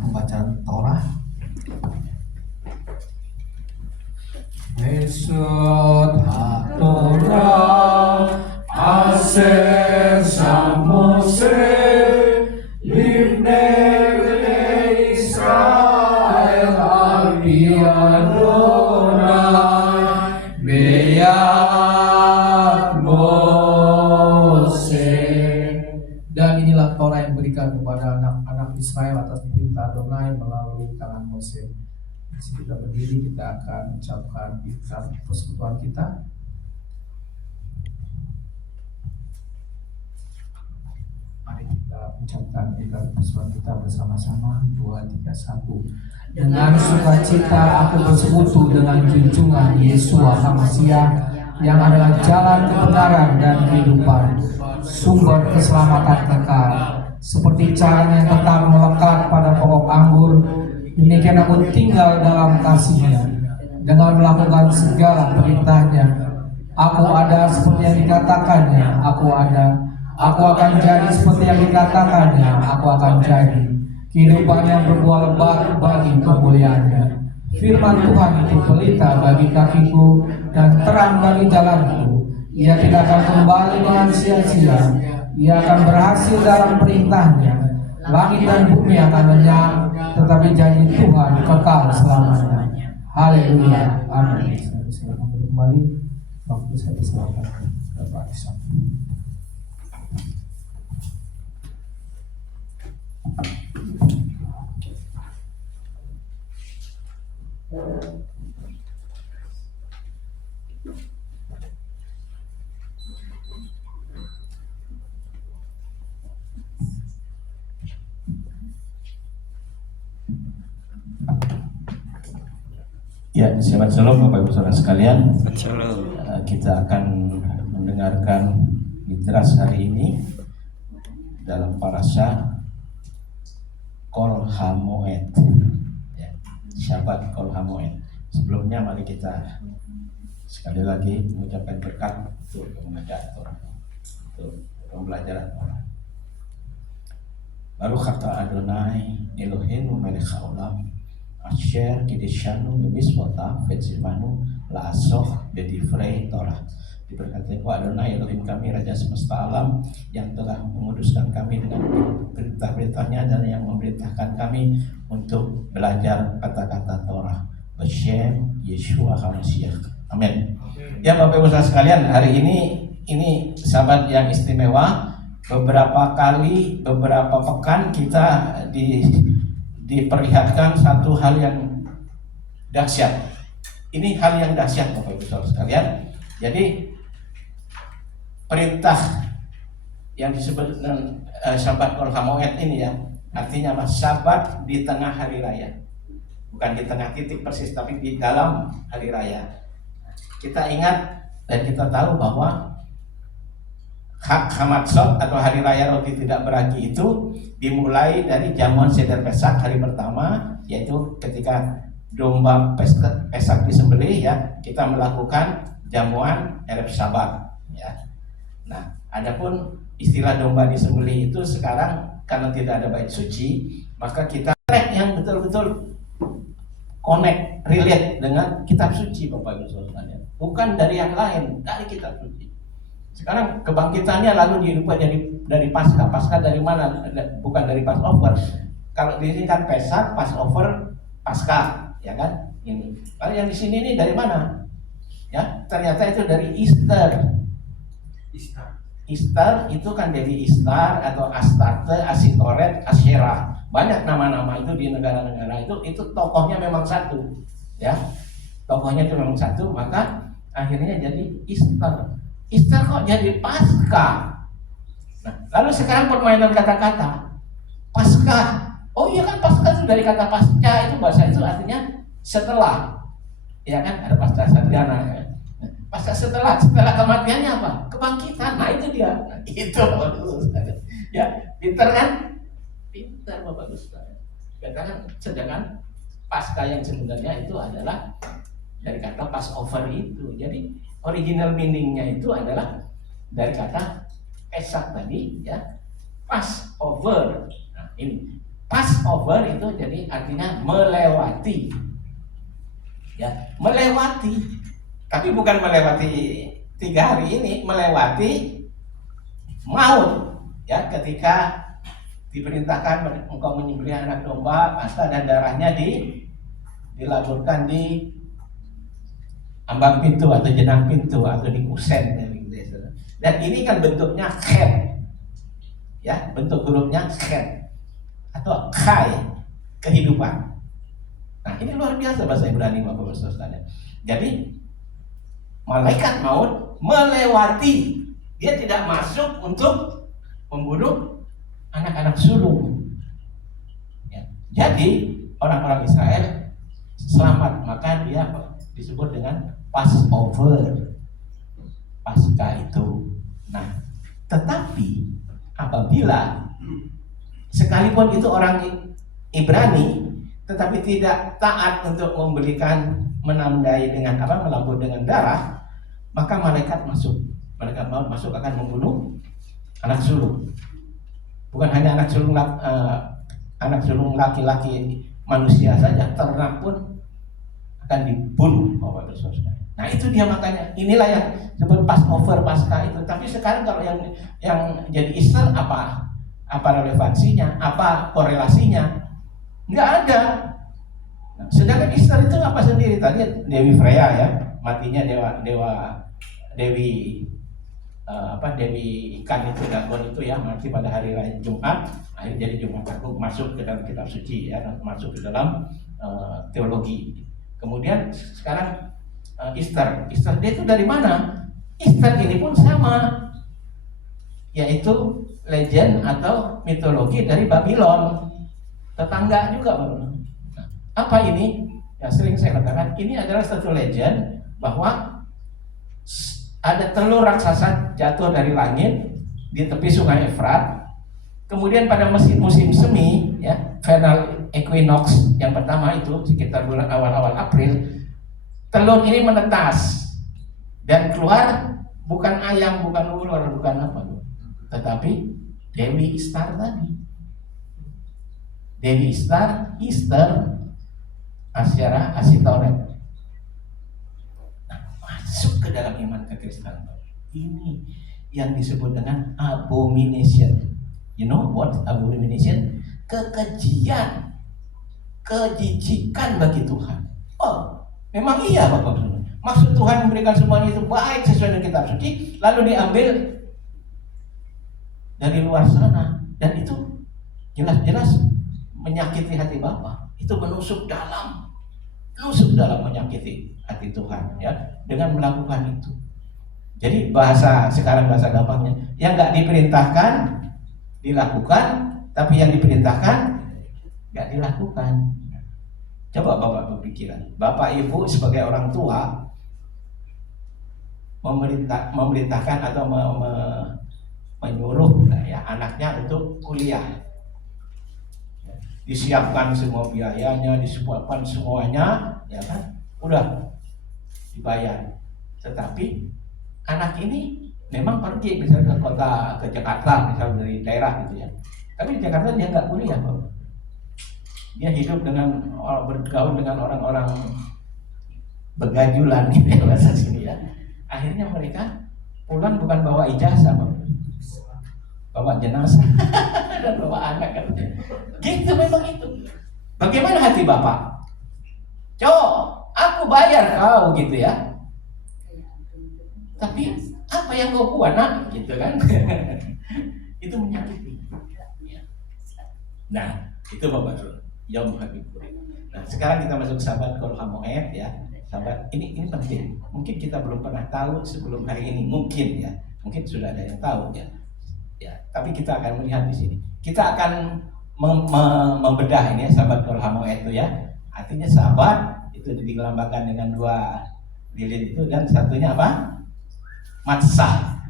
pembacaan Torah. Esod HaTorah Aser Samose Livnei Israel Alpi Adonai Beyat Mose. Dan inilah Torah yang diberikan kepada anak-anak Israel atas perintah Adonai melalui tangan Mose. Kita berdiri, kita akan ucapkan kitab persekutuan kita. Mari kita ucapkan kitab persekutuan kita bersama-sama. 2, 3, 1. Dengan sukacita aku bersekutu dengan junjungan Yesua HaMasiah yang adalah jalan kebenaran dan kehidupan, sumber keselamatan kekal. Seperti caranya yang tetap melekat pada pokok anggur, demikian aku tinggal dalam kasih-Nya dengan melakukan segala perintah-Nya. Aku ada seperti yang dikatakannya, aku ada. Aku akan jadi seperti yang dikatakannya, aku akan jadi. Kehidupan yang berbuah lebat bagi kemuliaan-Nya. Firman Tuhan itu pelita bagi kakiku dan terang bagi jalanku. Ia tidak akan kembali dengan sia-sia. Ia akan berhasil dalam perintah-Nya. Langit dan bumi akan lenyap, tetapi janji Tuhan kekal selamanya. Haleluya. Amin. Saya kembali waktu saya persilakan. Bapak Isa. Ya, selamat shalom Bapak Ibu Saudara sekalian. Kita akan mendengarkan Midras hari ini dalam parasha Kol Hamoed. Ya, Syabat Kol Hamoed. Sebelumnya mari kita sekali lagi mengucapkan berkat untuk pengajar Torah, untuk pembelajaran Torah. Baruch atah Adonai Eloheinu melech haolam Asher kideshanu bemiswota vetzivanu la'asoch bedivrei Torah. Diberkati Adonai Elohim kami, Raja semesta alam, yang telah menguduskan kami dengan perintah-perintahnya dan yang memerintahkan kami untuk belajar kata-kata Torah. B'Shem Yeshua HaMashiach. Amin. Ya Bapak Ibu Saudara sekalian, hari ini sahabat yang istimewa. Beberapa kali, beberapa pekan kita diperlihatkan satu hal yang dahsyat. Ini hal yang dahsyat Bapak Ibu Saudara sekalian. Jadi perintah yang disebut dengan Syabat Kol Hamoed ini ya, artinya apa? Sabat di tengah hari raya. Bukan di tengah titik persis, tapi di dalam hari raya. Kita ingat dan kita tahu bahwa Hamatzot atau hari raya roti tidak beragi itu dimulai dari jamuan seder Pesak hari pertama, yaitu ketika domba Pesak disembelih ya, kita melakukan jamuan erev Sabat ya. Nah, adapun istilah domba disembelih itu sekarang karena tidak ada bait suci, maka kita track yang betul-betul connect, relate dengan kitab suci Bapak Ibu Saudara. Bukan dari yang lain, dari kitab suci. Sekarang kebangkitannya lalu dirubah dari Paskah. Paskah dari mana? Bukan dari Passover. Kalau di sini kan Pesak, Passover, Paskah, ya kan? Ini. Kalau yang di sini ini dari mana? Ya, ternyata itu dari Easter. Easter itu kan dari Istar atau Astarte, Asitoret, Asyera. Banyak nama-nama itu di negara-negara itu tokohnya memang satu, ya. Tokohnya itu memang satu, maka akhirnya jadi Easter. Easter kok jadi Paskah? Nah, lalu sekarang permainan kata-kata. Paskah. Oh iya kan Paskah itu dari kata pasca, itu bahasa itu artinya setelah. Ya kan, ada pasca sarjana ya. Pasca setelah kematiannya apa? Kebangkitan. Nah, itu dia. Nah, itu ya, pinter kan? Pinter Bapak Ibu Saudara. Sedangkan Paskah yang sebenarnya itu adalah dari kata Passover itu. Jadi original meaningnya itu adalah dari kata Pesak tadi ya, Passover. Nah, ini Passover itu jadi artinya melewati. Ya, melewati. Tapi bukan melewati 3 hari ini, melewati maut. Ya, ketika diperintahkan engkau menyembelih anak domba, pasta dan darahnya dilaburkan di ambang pintu atau jenang pintu atau di kusen gitu. Dan ini kan bentuknya khet, ya, bentuk hurufnya khet atau khai, kehidupan. Nah, ini luar biasa bahasa Ibrani Bapak Ibu Saudara. Jadi malaikat maut melewati, dia tidak masuk untuk membunuh anak-anak sulung. Ya. Jadi orang-orang Israel selamat, maka dia disebut dengan Passover, Paskah itu. Nah, tetapi apabila sekalipun itu orang Ibrani, tetapi tidak taat untuk menandai dengan melabur dengan darah, maka malaikat maut masuk akan membunuh anak sulung. Bukan hanya anak sulung laki-laki manusia saja, ternak pun akan dibunuh Bapak Ibu Saudara. Nah, itu dia, makanya inilah yang disebut Passover, Paskah itu. Tapi sekarang kalau yang jadi Easter apa relevansinya, apa korelasinya? Nggak ada. Nah, sedangkan Easter itu apa sendiri? Tadi Dewi Freya ya, matinya Dewi Dewi ikan itu, Dagon itu ya, mati pada hari raya Jumat, akhirnya jadi Jumat Agung, masuk ke dalam kitab suci ya, masuk ke dalam teologi. Kemudian sekarang Easter dia itu dari mana? Easter ini pun sama, yaitu legend atau mitologi dari Babylon, tetangga juga. Nah, apa ini? Ya sering saya katakan, ini adalah satu legend bahwa ada telur raksasa jatuh dari langit di tepi sungai Efrat. Kemudian pada musim semi, ya, vernal equinox yang pertama itu sekitar bulan awal-awal April, telur ini menetas dan keluar bukan ayam, bukan ular, bukan apa, tetapi Dewi Ishtar tadi. Dewi Ishtar, Easter, Asyara, Asitoret. Masuk ke dalam iman kekristenan. Ini yang disebut dengan abomination. You know what abomination? Kekejian, kejijikan bagi Tuhan. Oh, memang iya Bapak Saudara. Maksud Tuhan memberikan semuanya itu baik sesuai dengan kitab suci, lalu diambil dari luar sana, dan itu jelas-jelas menyakiti hati Bapa. Itu menusuk dalam menyakiti hati Tuhan ya, dengan melakukan itu. Jadi bahasa gampangnya, yang nggak diperintahkan dilakukan, tapi yang diperintahkan nggak dilakukan. Coba Bapak berpikiran, Bapak Ibu sebagai orang tua memerintahkan atau menyuruh ya, anaknya untuk kuliah. Disiapkan semua biayanya, disiapkan semuanya, ya kan? Udah dibayar. Tetapi anak ini memang pergi misalnya ke Jakarta, misalnya dari daerah gitu ya. Tapi di Jakarta dia nggak kuliah, Bapak. Dia hidup bergaul dengan orang-orang begajulan gitu ya, bahasa sini ya. Akhirnya mereka pulang bukan bawa ijazah, Bapak, bawa jenazah dan bawa anak kan. Gitu memang itu. Bagaimana hati Bapak? Aku bayar kau gitu ya. Tapi apa yang kau buat nak? Gitu kan. Itu menyakiti. Nah, itu Bapak Saudara. Yom Habibur. Nah, sekarang kita masuk sahabat Kol Hamoed ya. Sahabat, ini penting. Mungkin kita belum pernah tahu sebelum hari ini, mungkin ya. Mungkin sudah ada yang tahu ya. Ya, tapi kita akan melihat di sini. Kita akan membedah ini ya, sahabat Kol Hamoed itu ya. Artinya sahabat itu dilambangkan dengan dua lilin itu, dan satunya apa? Matsah.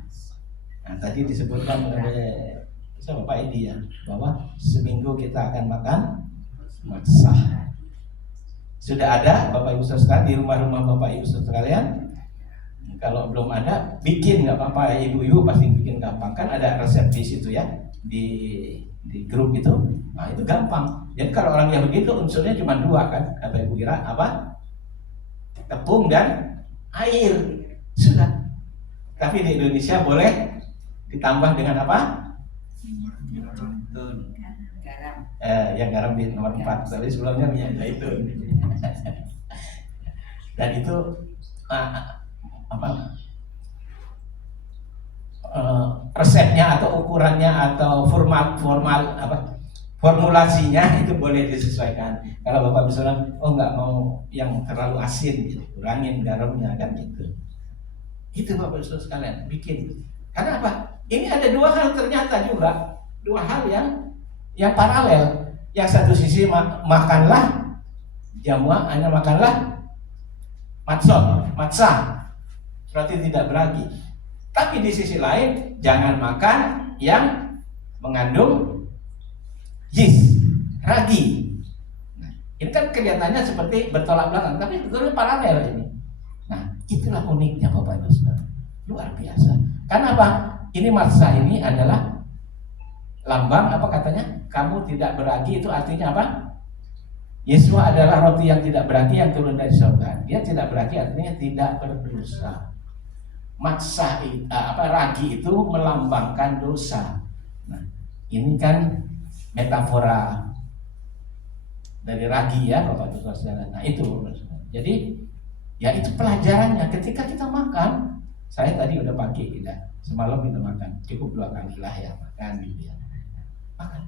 Nah, tadi disebutkan oleh Bapak Edi ya, bahwa seminggu kita akan makan matsah. Sudah ada Bapak Ibu Saudara di rumah-rumah Bapak Ibu Saudara sekalian? Kalau belum ada, bikin nggak apa-apa, ibu-ibu pasti bikin gampang. Kan ada resep di situ ya, di grup itu. Nah, itu gampang. Jadi kalau orang Yahudi itu unsurnya cuma dua kan, kata Ibu Ira, apa? Tepung dan air. Sudah. Tapi di Indonesia boleh ditambah dengan apa? Yang garam di nomor 4, tapi sebelumnya minyak zaitun. Dan itu resepnya atau ukurannya atau formulasinya itu boleh disesuaikan. Kalau Bapak bisa bilang, nggak mau yang terlalu asin, gitu, kurangin garamnya kan gitu. Itu Bapak Saudara sekalian bikin. Karena apa? Ini ada dua hal ternyata juga, dua hal yang paralel. Yang satu sisi makanlah jamuah, hanya makanlah matsah, berarti tidak beragi. Tapi di sisi lain jangan makan yang mengandung yeast, ragi. Nah, ini kan kelihatannya seperti bertolak belakang, tapi sebetulnya paralel ini. Nah, itulah uniknya Bapak Ibu Saudara, luar biasa. Karena apa? Ini matsah ini adalah lambang apa katanya? Kamu tidak beragi, itu artinya apa? Yesus adalah roti yang tidak beragi yang turun dari surga. Dia tidak beragi artinya tidak berdosa. Matsah ragi itu melambangkan dosa. Nah, ini kan metafora dari ragi ya Bapak Ibu Saudara. Nah, itu. Jadi ya itu pelajarannya ketika kita makan, Saya tadi udah pagi tidak, semalam kita makan, cukup 2 kali lah ya makan gitu ya. Makan.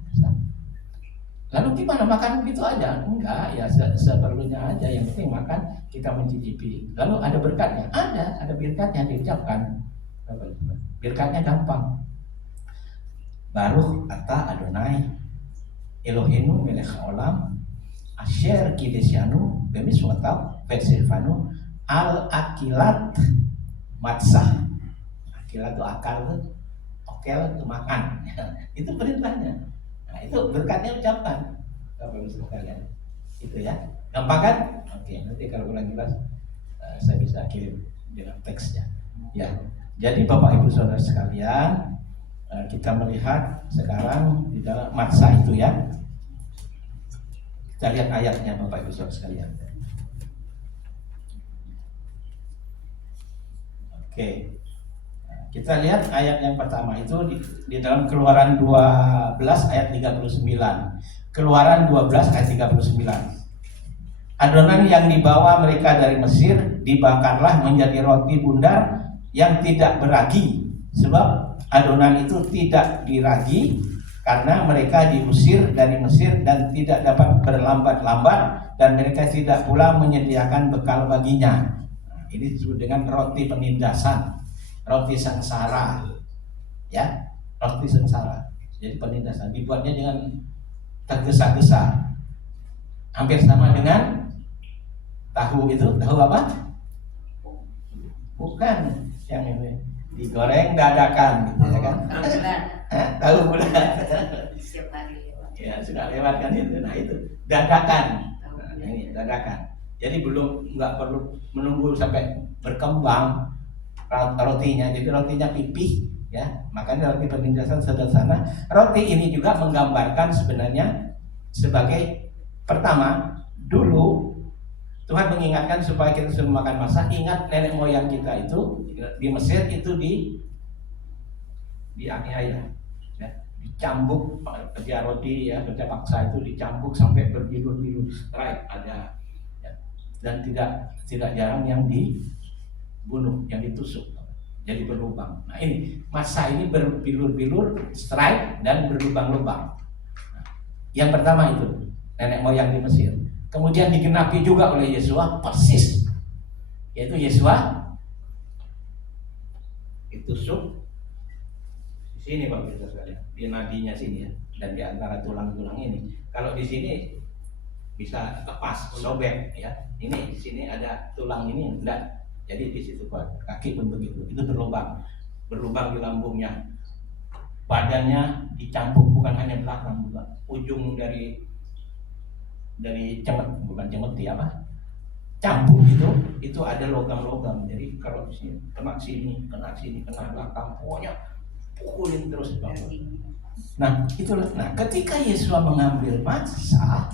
Lalu gimana makan begitu aja? Enggak, ya seperlunya aja. Yang penting makan, kita mencicipi. Lalu ada berkatnya? Ada berkatnya diucapkan. Berkatnya gampang. Baruch ata Adonai Eloheinu melech haolam asher kidesyanu bemiswatav vesirvanu al akilat matsah. Akilat itu akal tuh, okel itu makan. Itu perintahnya. Nah, itu berkatnya ucapkan. Bapak Ibu sekalian. Itu ya. Gampang kan? Oke, nanti kalau kurang jelas saya bisa kirim dengan teksnya. Ya. Jadi Bapak Ibu Saudara sekalian, kita melihat sekarang di dalam masa itu ya. Kita lihat ayatnya Bapak Ibu Saudara sekalian. Oke. Kita lihat ayat yang pertama itu di dalam Keluaran 12 ayat 39. Keluaran 12 ayat 39. Adonan yang dibawa mereka dari Mesir dibakarlah menjadi roti bundar yang tidak beragi, sebab adonan itu tidak diragi karena mereka diusir dari Mesir dan tidak dapat berlambat-lambat, dan mereka tidak pula menyediakan bekal baginya. Nah, ini disebut dengan roti penindasan. Roti sengsara, ya, roti sengsara. Jadi penindasan dibuatnya dengan tergesa-gesa, hampir sama dengan tahu itu. Tahu apa? Bukan yang ini digoreng dadakan, gitu ya kan? Tahu bulat. Ya sudah lewat kan itu. Nah itu dadakan. Nah, ini dadakan. Jadi nggak perlu menunggu sampai berkembang rotinya, jadi rotinya pipih ya, makanya roti penindasan sederhana. Roti ini juga menggambarkan sebenarnya sebagai pertama, dulu Tuhan mengingatkan supaya kita semua makan masa. Ingat nenek moyang kita itu di Mesir itu dianiaya ya, dicambuk kerja roti ya, kerja paksa itu dicambuk sampai berbilur-bilur, strike ada ya. Dan tidak jarang yang dibunuh, yang ditusuk, jadi berlubang. Nah ini masa ini berbilur-bilur, strike dan berlubang-lubang. Nah, yang pertama itu nenek moyang di Mesir. Kemudian digenapi juga oleh Yesua persis, yaitu Yesua ditusuk di sini Bapak Ibu sekalian, di nadinya sini ya, dan di antara tulang-tulang ini. Kalau di sini bisa lepas, sobek ya. Ini di sini ada tulang ini enggak. Jadi di situ kaki pun begitu, itu berlubang di lambungnya, badannya dicambuk, bukan hanya belakang juga, ujung dari cemet, bukan cemeti apa, cambuk itu ada logam-logam. Jadi kalau di sini kena sini, kena belakang, pokoknya pukulin terus. Nah itulah. Nah ketika Yesus mengambil matsah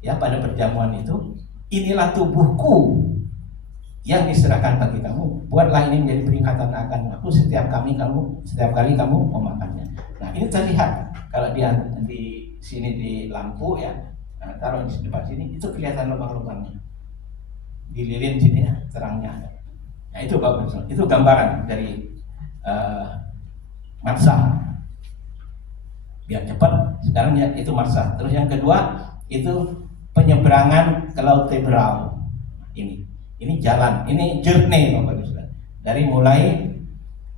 ya pada perjamuan itu, inilah tubuhku yang diserahkan bagi kamu, buatlah ini menjadi peringatan akan aku setiap kali kamu memakannya. Nah ini terlihat kalau di sini di lampu ya, nah, taruh di depan sini itu kelihatan lubang-lubangnya, di lilin sini ya, terangnya ada. Nah itu bagus, itu gambaran dari matsah. Biar cepat sekarang ya, itu matsah. Terus yang kedua itu penyeberangan ke Laut Teberau. Ini jalan, ini journey Bapak Ibu. Dari mulai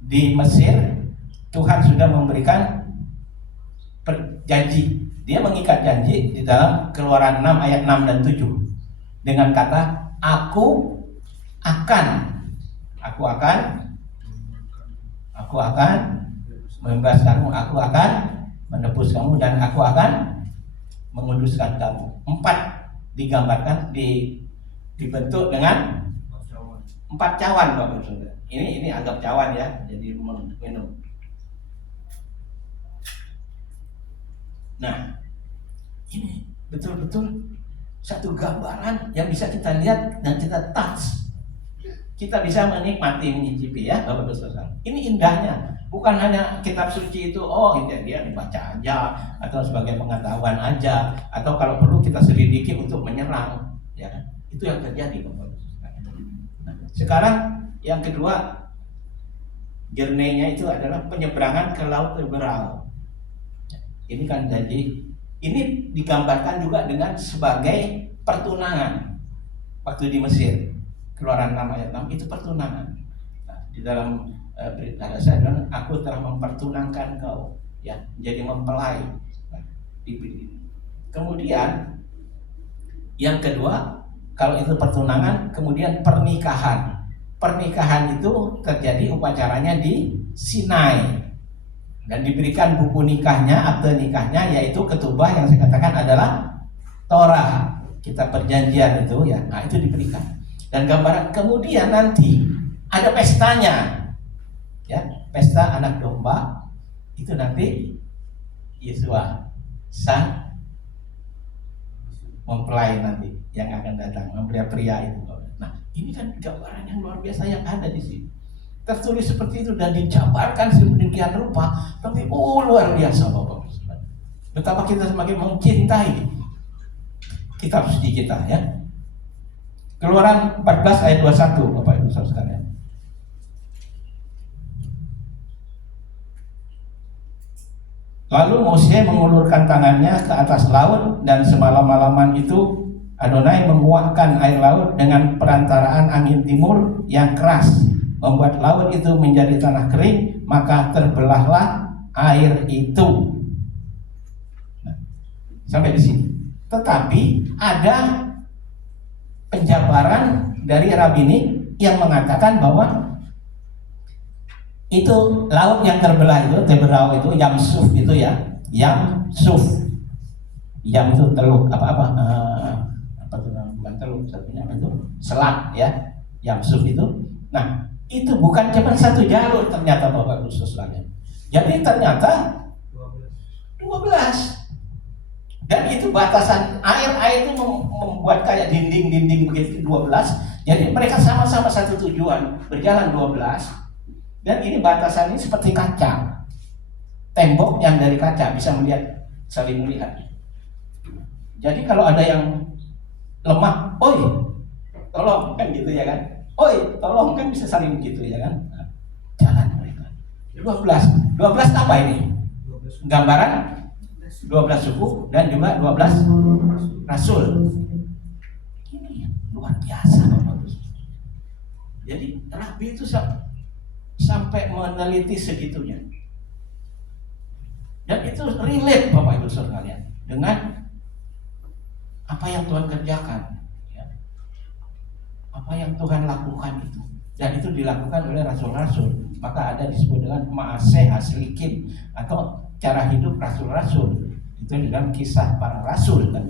di Mesir, Tuhan sudah memberikan janji. Dia mengikat janji di dalam Keluaran 6 ayat 6 dan 7 dengan kata aku akan membebas kamu, aku akan menebus kamu, dan aku akan menguduskan kamu. 4 digambarkan dibentuk dengan 4 cawan Bapak Saudara. Ini anggap cawan ya, jadi minum. Nah, ini betul-betul satu gambaran yang bisa kita lihat dan kita touch. Kita bisa menikmati, mencicipi ya Bapak Saudara. Ini indahnya, bukan hanya kitab suci itu dia dibaca aja atau sebagai pengetahuan aja, atau kalau perlu kita selidiki untuk menyerang ya kan. Itu yang terjadi Bapak. Nah, sekarang yang kedua journey-nya itu adalah penyeberangan ke laut liberal. Ini kan jadi ini digambarkan juga dengan sebagai pertunangan waktu di Mesir. Keluaran 6 ayat 6 itu pertunangan. Nah, di dalam berita saya bilang, aku telah mempertunangkan kau, ya, jadi mempelai. Nah, kemudian yang kedua, kalau itu pertunangan, kemudian pernikahan. Pernikahan itu terjadi upacaranya di Sinai dan diberikan buku nikahnya, akte nikahnya, yaitu ketubah yang saya katakan adalah Torah, kitab perjanjian itu, ya. Nah, itu diberikan. Dan gambaran kemudian nanti ada pestanya, ya, pesta anak domba itu nanti Yesua sang mempelai nanti yang akan datang, mempelai pria itu. Nah, ini kan gambaran yang luar biasa yang ada di sini. Tertulis seperti itu dan dijabarkan sedemikian rupa, tapi luar biasa Bapak. Betapa kita semakin mencintai kitab suci kita, ya. Keluaran 14 ayat 21 Bapak Ibu Saudara sekalian. Lalu Mose mengulurkan tangannya ke atas laut dan semalam-malaman itu Adonai menguakkan air laut dengan perantaraan angin timur yang keras, membuat laut itu menjadi tanah kering, maka terbelahlah air itu. Nah, sampai di sini. Tetapi ada penjabaran dari Rabini yang mengatakan bahwa itu laut yang terbelah itu, Teberau itu, Yamsuf itu, ya, Yamsuf. Yam itu teluk apa itu, bukan teluk, satunya apa itu, selat, ya, Yamsuf itu. Nah, itu bukan cuma satu jalur ternyata Bapak Ibu sekalian. Jadi ternyata 12. Dan itu batasan air itu membuat kayak dinding-dinding begitu 12. Jadi mereka sama-sama satu tujuan, berjalan 12. Dan ini batasannya seperti kaca. Tembok yang dari kaca bisa melihat, saling melihat. Jadi kalau ada yang lemah, oi, tolong, kan gitu ya kan? Oi, tolong, kan bisa saling gitu ya kan? Nah, jalan mereka. 12 apa ini? Gambaran 12 suku dan juga 12 rasul. Ini luar biasa. Jadi Rabi itu sampai meneliti segitunya. Dan itu relate Bapak Ibu Saudara sekalian dengan apa yang Tuhan kerjakan, ya. Apa yang Tuhan lakukan itu. Dan itu dilakukan oleh rasul-rasul. Maka ada disebut dengan Maaseh Haslikin atau cara hidup rasul-rasul. Itu dalam kisah para rasul kan.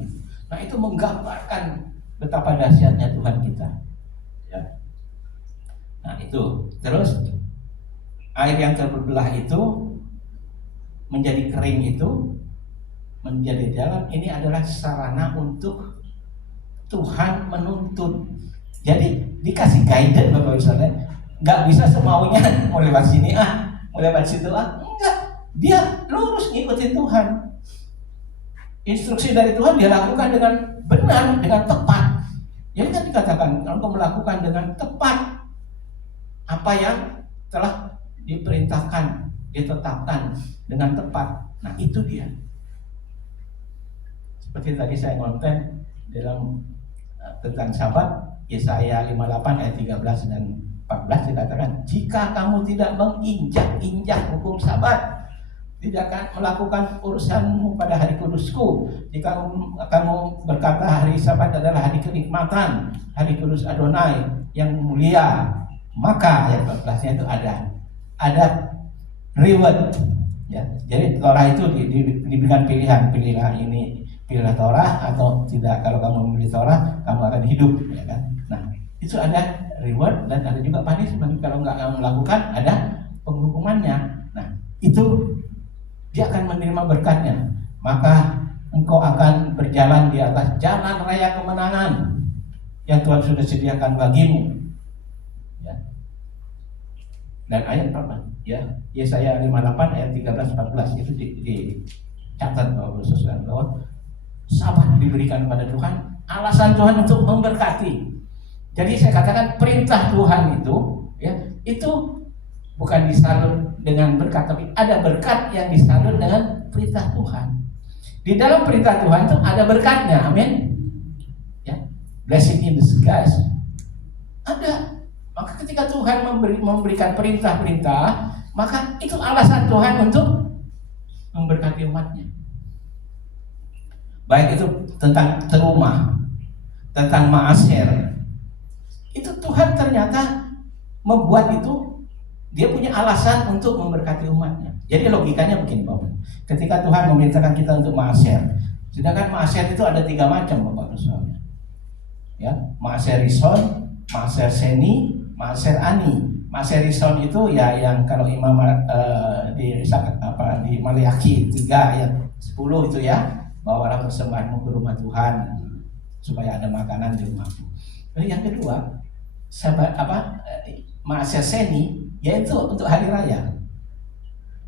Nah, itu menggambarkan betapa dahsyatnya Tuhan kita, ya. Nah, itu terus air yang terbelah itu menjadi kering, itu menjadi jalan. Ini adalah sarana untuk Tuhan menuntun. Jadi dikasih guidance Bapak Ibu Saudara. Nggak bisa semaunya mau lewat sini mau lewat situ enggak. Dia lurus ngikutin Tuhan. Instruksi dari Tuhan dia lakukan dengan benar, dengan tepat. Jadi kan dikatakan kalau melakukan dengan tepat apa yang telah diperintahkan, ditetapkan dengan tepat. Nah, itu dia. Seperti tadi saya konten dalam tentang Sabat, Yesaya 58 ayat 13 dan 14 dikatakan, jika kamu tidak menginjak-injak hukum Sabat, tidak akan melakukan urusanmu pada hari kudusku, jika kamu berkata hari Sabat adalah hari kenikmatan, hari kudus Adonai yang mulia, maka ayat 14-nya itu ada reward, ya. Jadi Torah itu diberikan pilihan ini, pilih Torah atau tidak. Kalau kamu memilih Torah, kamu akan hidup, ya kan. Nah, itu ada reward dan ada juga punishment. Kalau nggak kamu melakukan, ada penghukumannya. Nah, itu dia akan menerima berkatnya. Maka engkau akan berjalan di atas jalan raya kemenangan yang Tuhan sudah sediakan bagimu, ya. Dan ayat berapa? Ya, Yesaya 58 ayat 13-14 itu dicatat bahwa sesuatu bahwa Sabat diberikan kepada Tuhan, alasan Tuhan untuk memberkati. Jadi saya katakan perintah Tuhan itu, ya, itu bukan disalut dengan berkat, tapi ada berkat yang disalut dengan perintah Tuhan. Di dalam perintah Tuhan itu ada berkatnya, amin. Ya, blessing in disguise ada. Maka ketika Tuhan memberikan perintah-perintah, maka itu alasan Tuhan untuk memberkati umatnya. Baik itu tentang terumah, tentang maaser, itu Tuhan ternyata membuat itu, dia punya alasan untuk memberkati umatnya. Jadi logikanya begini Bapak, ketika Tuhan memerintahkan kita untuk maaser, sedangkan maaser itu ada 3 macam Bapak Saudara. Ya, maaser rison, maaser seni, maaser ani. Maaser rison itu ya yang kalau Imam di Maliaki 3 ayat 10 itu ya, bawalah persembahanmu ke rumah Tuhan supaya ada makanan di rumahmu. Lalu yang kedua, maaser seni, yaitu untuk hari raya.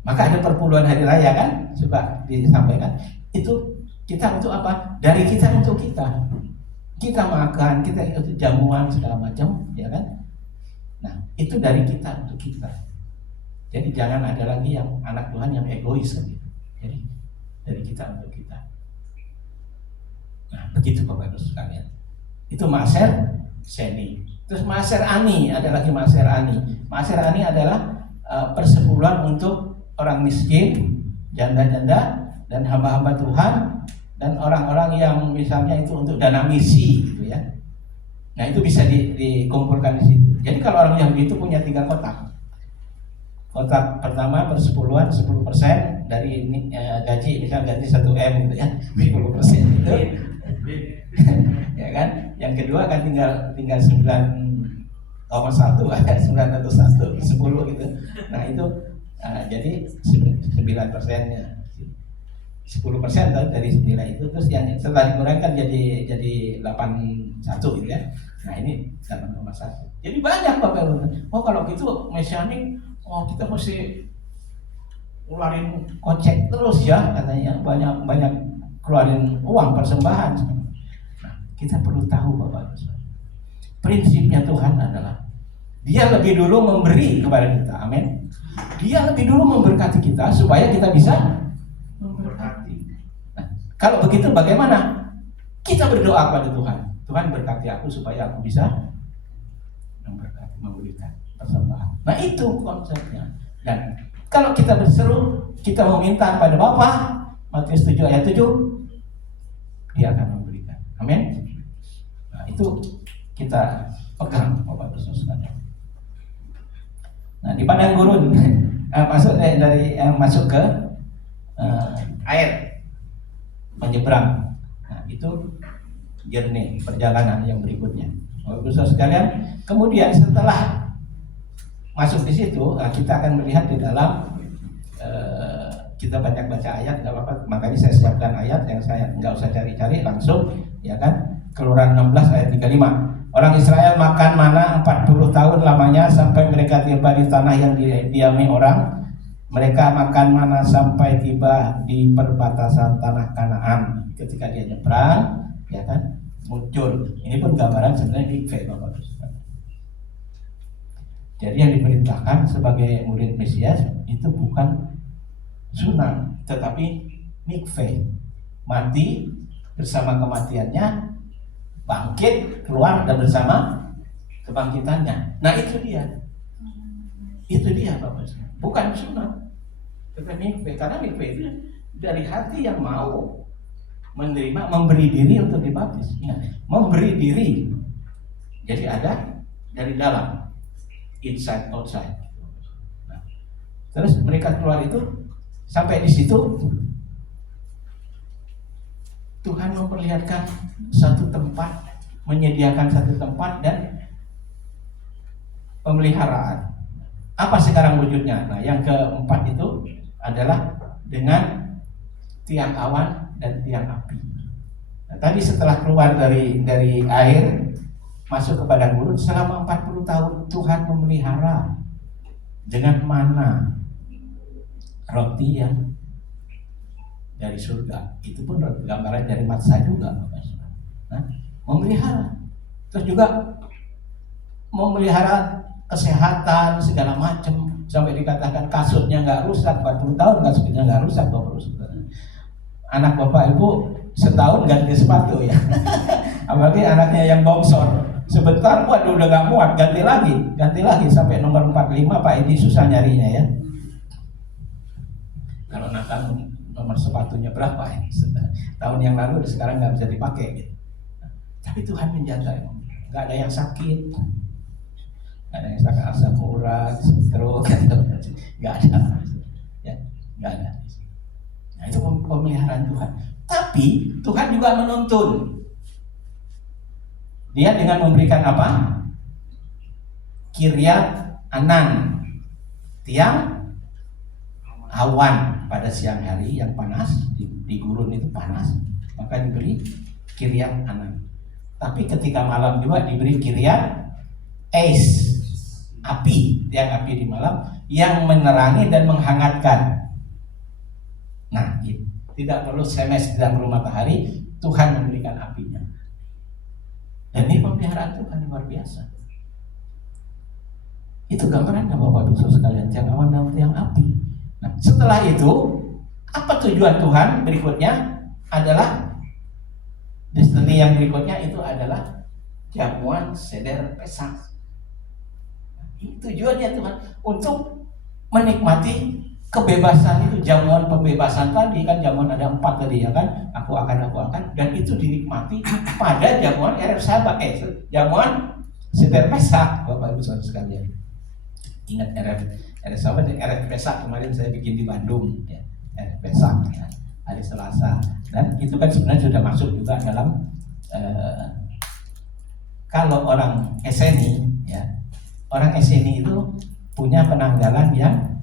Maka ada perpuluhan hari raya kan, suka disampaikan. Itu kita untuk apa? Dari kita untuk kita. Kita makan, kita ikut jamuan segala macam, ya kan? Nah, itu dari kita untuk kita. Jadi jangan ada lagi yang anak Tuhan yang egois gitu. Jadi dari kita untuk kita. Nah, begitu Bapak Ibu sekalian. Itu maaser seni. Terus maaser ani, ada lagi maaser ani. Maaser ani adalah persepuluhan untuk orang miskin, janda-janda, dan hamba-hamba Tuhan, dan orang-orang yang misalnya itu untuk dana misi gitu ya. Nah, itu bisa dikumpulkan di situ. Jadi kalau orang Yahudi itu punya 3 kotak. Kotak pertama persepuluhan 10% dari gaji, misalnya gaji 1M gitu ya, 10% itu. Ya kan? Yang kedua kan tinggal 9,1 ada 901 10 gitu. Nah, itu jadi 9%-nya 10% dari nilai itu, terus yang setelah dikurangi kan jadi 81 gitu ya. Nah, ini 8,1. Jadi banyak Bapak Ibu. Oh, kalau gitu mesianik, kita mesti ngeluarin kocek terus ya, katanya banyak keluarin uang persembahan. Nah, kita perlu tahu Bapak Ibu, prinsipnya Tuhan adalah Dia lebih dulu memberi kepada kita, amin. Dia lebih dulu memberkati kita supaya kita bisa memberkati. Nah, kalau begitu bagaimana? Kita berdoa kepada Tuhan. Tuhan berkati aku supaya aku bisa memberkati, memberikan persembahan. Nah, itu konsepnya. Dan kalau kita berseru, kita meminta kepada Bapa, Matius 7 ayat 7, Dia akan memberikan. Amin. Nah, itu kita pegang Bapak Ibu sekalian. Nah, di padang gurun masuk ke air, menyeberang. Nah, itu journey, perjalanan yang berikutnya. Bapak Ibu sekalian, kemudian setelah masuk di situ, kita akan melihat di dalam kita baca ayat, nggak apa-apa. Makanya saya siapkan ayat yang saya nggak usah cari-cari, langsung, ya kan? Keluaran 16 ayat 35. Orang Israel makan mana 40 tahun lamanya sampai mereka tiba di tanah yang didiami orang. Mereka makan mana sampai tiba di perbatasan tanah Kanaan. Ketika dia nyebrang, ya kan, muncul. Ini pun gambaran sebenarnya mikveh, Bapak. Jadi yang diperintahkan sebagai murid Mesias itu bukan sunat, tetapi mikveh. Mati bersama kematiannya, bangkit, keluar dan bersama kebangkitannya. Nah, itu dia. Itu dia Bapak. Bukan sunat, tetapi mikveh. Karena mikveh itu dari hati yang mau menerima, memberi diri untuk dibaptis. Ingat, memberi diri. Jadi ada dari dalam, inside outside. Nah, terus mereka keluar itu, sampai di situ Tuhan memperlihatkan satu tempat, menyediakan satu tempat dan pemeliharaan. Apa sekarang wujudnya? Nah, yang keempat itu adalah dengan tiang awan dan tiang api. Nah, tadi setelah keluar dari air, masuk ke padang gurun, selama 40 tahun Tuhan memelihara dengan mana, roti yang dari surga. Itu pun gambaran dari Matsah juga. Nah, memelihara. Terus juga memelihara kesehatan segala macam. sampai dikatakan kasutnya nggak rusak, 40 tahun kasutnya nggak rusak Bapak Saudara. Anak Bapak Ibu setahun ganti sepatu ya. Apalagi anaknya yang bongsor, sebentar waduh udah nggak muat, ganti lagi sampai nomor 45 Pak Edi susah nyarinya ya. Kalau Nathan nomor sepatunya berapa ini? Tahun yang lalu sekarang nggak bisa dipakai gitu. Tapi Tuhan menjaga, nggak ada yang sakit, nggak ada yang sakit asam urat, stroke, nggak ada, ya nggak ada. Nah itu pemeliharaan Tuhan. Tapi Tuhan juga menuntun. Dia dengan memberikan apa? Kiryat Anan, tiang awan pada siang hari yang panas, di gurun itu panas, maka diberi Kiryat Anan. Tapi ketika malam juga diberi Kiryat Eis, api, tiang api di malam yang menerangi dan menghangatkan. Nah, tidak perlu semes, tidak perlu matahari, Tuhan memberikan apinya. Dan ini pemeliharaan Tuhan yang luar biasa. Itu gambaran Bapak Ibu sekalian, tiang awan dan tiang api. Nah, setelah itu apa tujuan Tuhan berikutnya adalah destiny yang berikutnya itu adalah jamuan seder Pesak. Nah, ini tujuannya Tuhan untuk menikmati kebebasan itu, jamuan pembebasan tadi kan, jamuan ada 4 tadi ya kan, aku akan, dan itu dinikmati pada jamuan Erev Sabat, jamuan seder Pesak Bapak Ibu Saudara sekalian. Ingat Erev Sabat dan Erev Pesak kemarin saya bikin di Bandung ya, Erev Pesak ya, hari Selasa, dan itu kan sebenarnya sudah masuk juga dalam kalau orang Eseni ya, orang Eseni itu punya penanggalan yang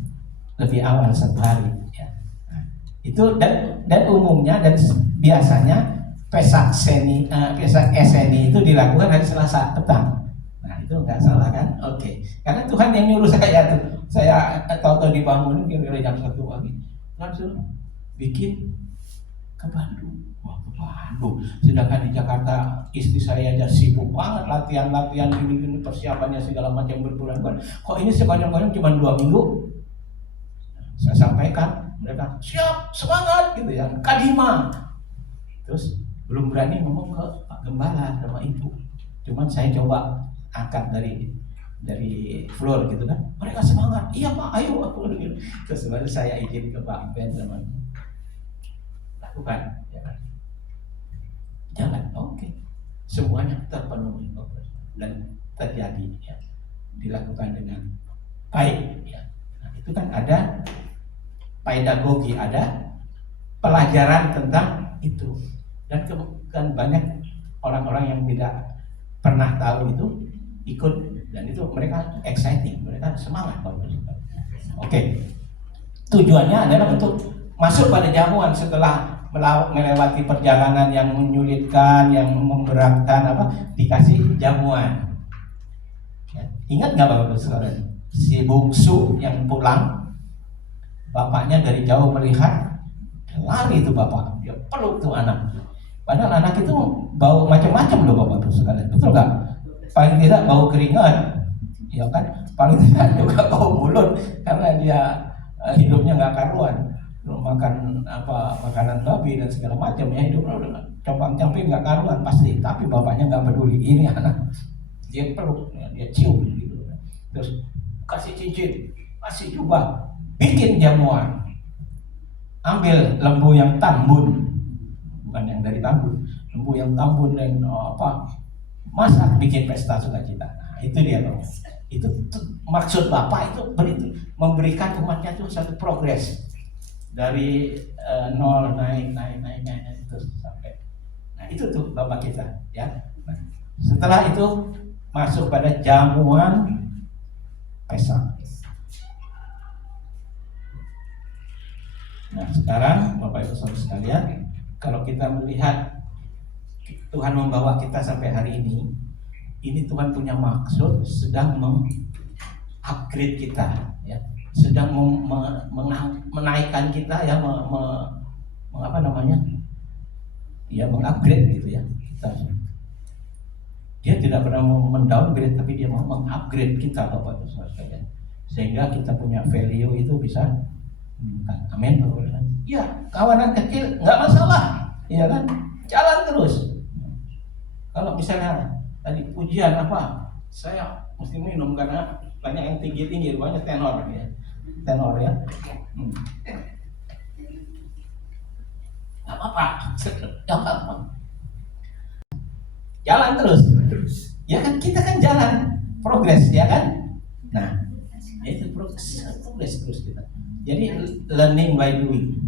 lebih awal 1 hari ya. Nah, itu dan umumnya dan biasanya Pesak Eseni itu dilakukan hari Selasa petang. Nah itu nggak salah kan? Oke. Karena Tuhan yang nyuruh saya tuh, saya tahu dibangun kira-kira jam 1 pagi, langsung bikin ke Bandung. Wah, ke Bandung. Sedangkan di Jakarta istri saya aja sibuk banget latihan gini persiapannya segala macam berbulan-bulan. Kok ini sepanjang-panjang cuma 2 minggu? Saya sampaikan, mereka siap, semangat gitu ya, kadima. Terus belum berani ngomong ke Pak Gembala sama Ibu. Cuman saya coba angkat dari floor gitu kan. Mereka semangat, iya Pak, ayo aku gitu. Terus baru saya izin ke Pak Ben teman, lakukan, ya kan? Jalan, oke. Semuanya terpenuhi dan terjadi, ya. Dilakukan dengan baik, ya. Nah, itu kan ada pedagogi, ada pelajaran tentang itu, dan banyak orang-orang yang tidak pernah tahu itu ikut, dan itu mereka exciting, mereka semangat. Oke. Tujuannya adalah untuk masuk pada jamuan setelah melewati perjalanan yang menyulitkan, yang memberatkan, dikasih jamuan. Ya. Ingat nggak Bapak sekarang si bungsu yang pulang, bapaknya dari jauh melihat, lari itu bapak, dia peluk tuh anak. Padahal anak itu bau macam-macam loh Bapak sekalian, betul nggak? Paling tidak bau keringat, ya kan? Paling tidak juga bau mulut karena dia hidupnya nggak karuan, makan makanan babi dan segala macam ya, hidupnya udah compang-camping nggak karuan pasti. Tapi bapaknya nggak peduli, ini anak dia peluk, dia cium gitu, terus kasih cincin, kasih jubah, bikin jamuan, ambil lembu yang tambun, bukan yang dari Tambun, lembu yang tambun dan masak, bikin pesta sukacita. Nah, itu dia loh. Itu maksud Bapak itu memberikan umatnya itu satu progres dari nol naik terus sampai. Nah itu tuh Bapak kita ya. Nah, setelah itu masuk pada jamuan Pesak. Nah sekarang Bapak Ibu Saudara sekalian, kalau kita melihat Tuhan membawa kita sampai hari ini Tuhan punya maksud, sedang meng-upgrade kita, ya, sedang menaikkan kita, ya, meng-upgrade gitu ya. Dia tidak pernah mendowngrade, tapi dia mau meng-upgrade kita Bapak Ibu Saudara sekalian, sehingga kita punya value itu bisa meningkat. Amin. Ya, kawanan kecil nggak masalah, ya kan? Jalan terus. Kalau misalnya tadi ujian apa, saya mesti minum karena banyak yang tinggi-tinggi, banyak tenor ya. Tenor ya. Nggak apa-apa. Nggak apa-apa. Jalan terus. Ya kan, kita kan jalan progres, ya kan? Nah, itu progres terus kita. Jadi learning by doing.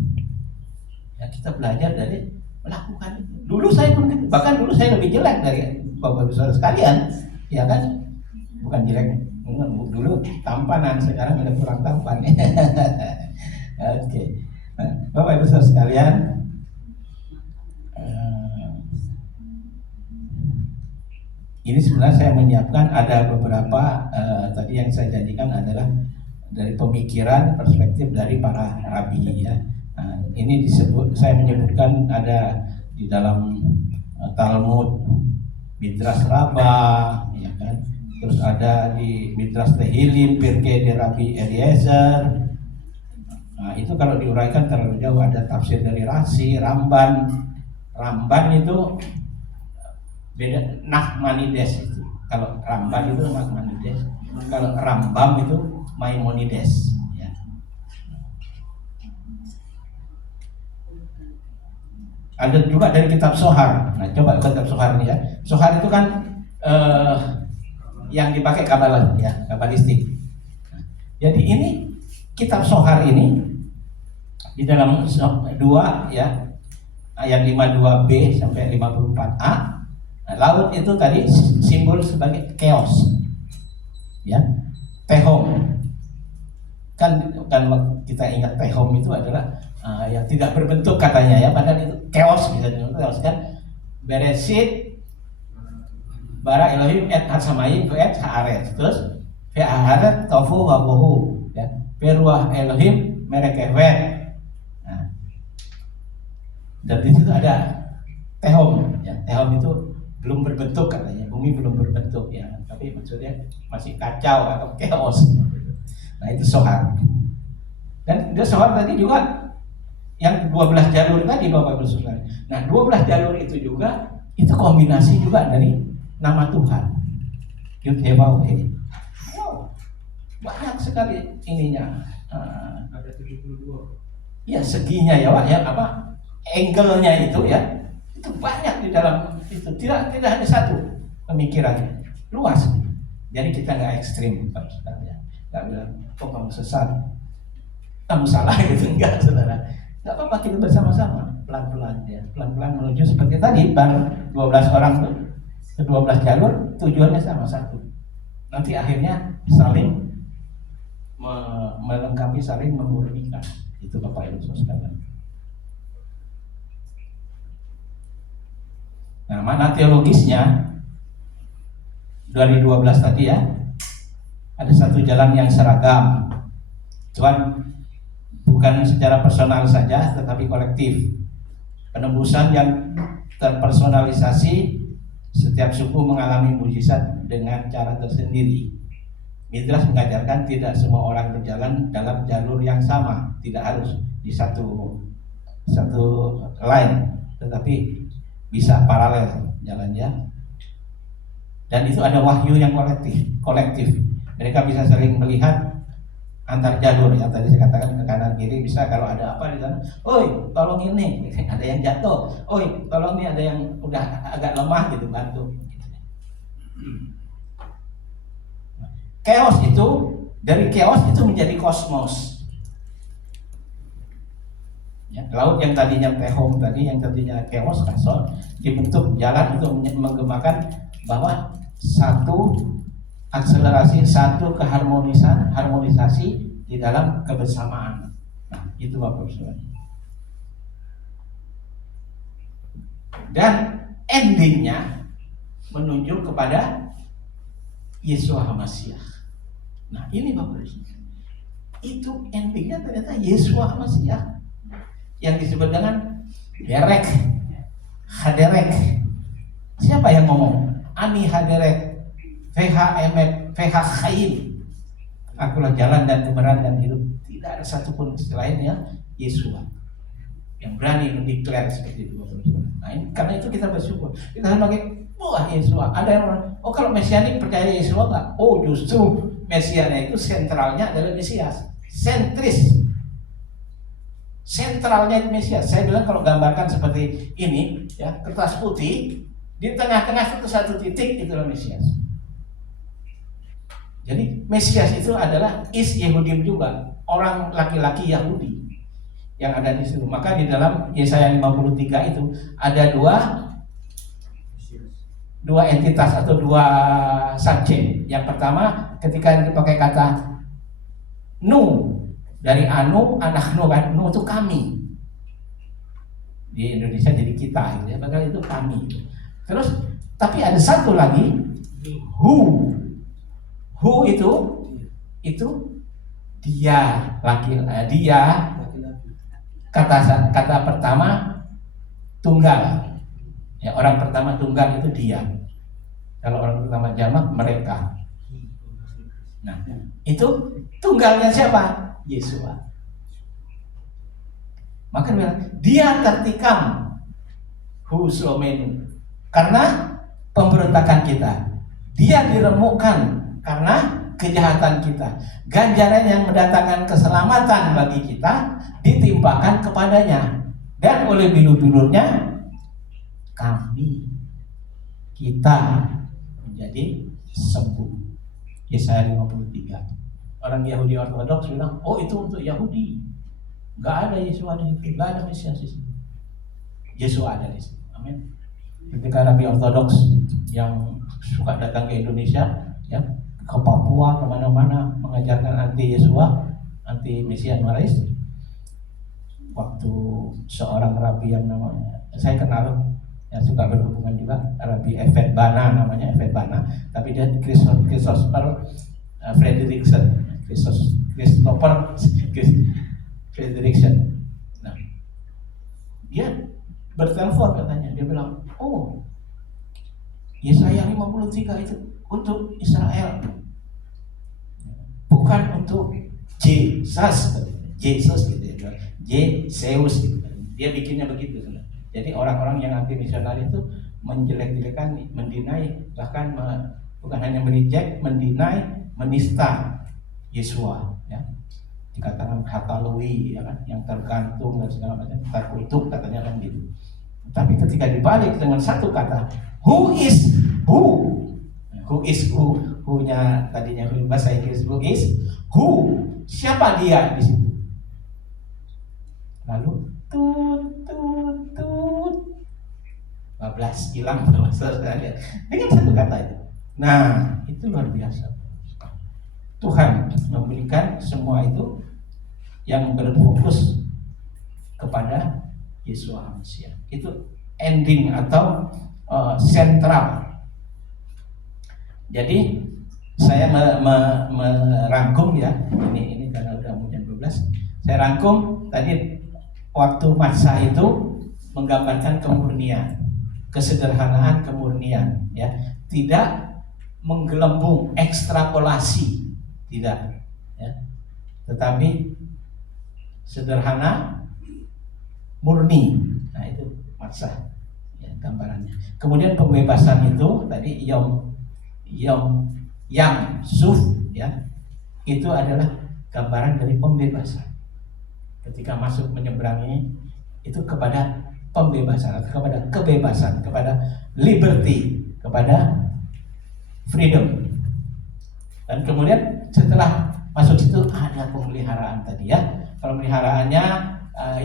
Ya, kita belajar dari melakukan itu. Dulu saya bahkan dulu saya lebih jelek dari Bapak Ibu Saudara sekalian, ya kan? Bukan jelek, dulu tampanan, sekarang ada kurang tampan. Oke. Nah, Bapak Ibu Saudara sekalian, ini sebenarnya saya menyiapkan ada beberapa tadi yang saya janjikan adalah dari pemikiran perspektif dari para rabi ya. Nah, ini saya menyebutkan ada di dalam Talmud Midrash Rabbah, ya kan? Terus ada di Midrash Tehillim Pirkei de Rabbi Eliezer. Nah, itu kalau diuraikan terlalu jauh, ada tafsir dari Rashi, Ramban. Ramban itu beda, Nachmanides itu. Kalau Ramban itu Nachmanides, kalau Rambam itu Maimonides. Ya. Ada juga dari kitab Sohar. Nah, coba kitab Sohar ini ya. Sohar itu kan yang dipakai Kabalah ya, kabalistik. Nah, jadi ini kitab Sohar ini di dalam 2 ya, ayat 52b sampai 54a. Nah, laut itu tadi simbol sebagai chaos, ya, tehom. Kan kita ingat tehom itu adalah yang tidak berbentuk katanya ya, padahal itu chaos, bisa disebut chaos kan. Beresit bara Elohim et hasamayim et haaret, terus haaret tofu wabohu, ya, peruah Elohim merekewet. Nah, dan di situ ada tehom, ya, tehom itu belum berbentuk katanya, bumi belum berbentuk ya, tapi maksudnya masih kacau atau chaos. Nah, itu Sohar. Dan dia Sohar tadi juga yang 12 jalur tadi Bapak Ibu Saudara. Nah, 12 jalur itu juga itu kombinasi juga dari nama Tuhan. Yud He Waw He. Wow, banyak sekali ininya. Ada 72. Ya, seginya ya Pak, ya apa? Angle-nya itu ya. Itu banyak di dalam itu, tidak hanya satu pemikirannya, luas. Jadi kita nggak ekstrim, Pak Saudara, ya. Nggak bilang, kok kamu sesat, kamu salah gitu, enggak Saudara. Nggak apa-apa, kita bersama-sama, pelan-pelan ya, pelan-pelan menuju seperti tadi, bareng 12 orang tuh, 12 jalur, tujuannya sama, satu. Nanti akhirnya saling melengkapi, saling memurnikan. Itu Bapak Ibu sekalian. Nah, mana teologisnya dari 12 tadi ya, ada satu jalan yang seragam. Tuhan bukan secara personal saja, tetapi kolektif. Penebusan yang terpersonalisasi, setiap suku mengalami mujizat dengan cara tersendiri. Midrash mengajarkan tidak semua orang berjalan dalam jalur yang sama, tidak harus di satu line, tetapi bisa paralel jalannya. Dan itu ada wahyu yang kolektif. Mereka bisa saling melihat antar jalur yang tadi saya katakan, ke kanan kiri bisa, kalau ada apa di sana, oi tolong ini, ada yang jatuh, oi tolong ini ada yang udah agak lemah gitu, bantu. Chaos itu, dari chaos itu menjadi kosmos. Ya, laut yang tadinya tehom tadi, yang tadinya chaos, kasor, dibentuk jalan untuk menggemakan bahwa satu akselerasi, satu harmonisasi di dalam kebersamaan. Nah, itu Bapak Saudara. Dan endingnya menunjuk kepada Yeshua HaMashiach. Nah, ini Bapak Saudara. Itu endingnya ternyata Yeshua HaMashiach, yang disebut dengan Derek, Haderek. Siapa yang ngomong? Ani Haderek, VH Emet, VH Chaim. Akulah jalan dan kebenaran dan hidup. Tidak ada satupun selainnya Yesua yang berani mendeklar seperti itu. Nah, karena itu kita bersyukur. Kita sebagai wah Yesua. Ada yang orang, oh kalau Mesianik percaya Yesua enggak? Oh justru Mesiannya itu sentralnya adalah Mesias. Sentris. Sentralnya itu Mesias. Saya bilang kalau gambarkan seperti ini, ya kertas putih di tengah-tengah itu satu titik, itulah Mesias. Jadi Mesias itu adalah Yehudim juga, orang laki-laki Yahudi yang ada di situ. Maka di dalam Yesaya 53 itu ada dua entitas atau dua subjek. Yang pertama ketika dipakai kata nu, dari anu, anak nu kan, nu itu kami. Di Indonesia jadi kita, gitu ya. Padahal itu kami. Terus tapi ada satu lagi who. Who itu dia dia kata pertama tunggal. Ya, orang pertama tunggal itu dia. Kalau orang pertama jamak mereka. Nah, itu tunggalnya siapa? Yesua. Maka dia tertikam husomenu karena pemberontakan kita. Dia diremukkan karena kejahatan kita. Ganjaran yang mendatangkan keselamatan bagi kita ditimpakan kepadanya, dan oleh bilur-bilurnya kita menjadi sembuh. Yesaya 53. Orang Yahudi Ortodoks bilang, oh itu untuk Yahudi, nggak ada Yesus ada di situ, nggak ada Mesias di situ. Yesus ada di situ. Amin. Ketika Nabi Ortodoks yang suka datang ke Indonesia, ya ke Papua, kemana-mana mengajarkan anti Yesua, anti Mesias Marais. Waktu seorang rabi yang namanya saya kenal, yang suka berhubungan juga, Rabi Efet Bana namanya, Efet Bana, tapi dia Christopher Frederickson. Nah, dia bertelepon katanya, dia bilang, oh Yesaya 53 itu untuk Israel, bukan untuk Jesus gitu ya, Zeus gitu. Dia bikinnya begitu. Jadi orang-orang yang anti misionaris itu menjelek-jelekan, mendinai, bahkan bukan hanya mereject, mendinai, menista Yesua, ya. Dikatakan hatalui, ya kan, yang tergantung dan segala macam, terkutuk katanya kan gitu. Tapi ketika dibalik dengan satu kata, who is who? Who is who? Who-nya tadinya bahasa Inggris who is who? Siapa dia di situ? Lalu tut 15 hilang dengan satu kata itu. Nah, itu luar biasa. Tuhan memberikan semua itu yang berfokus kepada Yesus manusia. Itu ending atau sentral. Jadi saya merangkum ya, ini karena udah mau jam 12. Saya rangkum tadi waktu masa itu menggambarkan kemurnian, kesederhanaan kemurnian, ya, tidak menggelembung ekstrapolasi, tidak, ya, tetapi sederhana murni. Nah itu masa, ya, gambarannya. Kemudian pembebasan itu tadi yang suf, ya, itu adalah gambaran dari pembebasan. Ketika masuk menyeberangi itu kepada pembebasan, kepada kebebasan, kepada liberty, kepada freedom. Dan kemudian setelah masuk situ ada pemeliharaan tadi, ya. Pemeliharaannya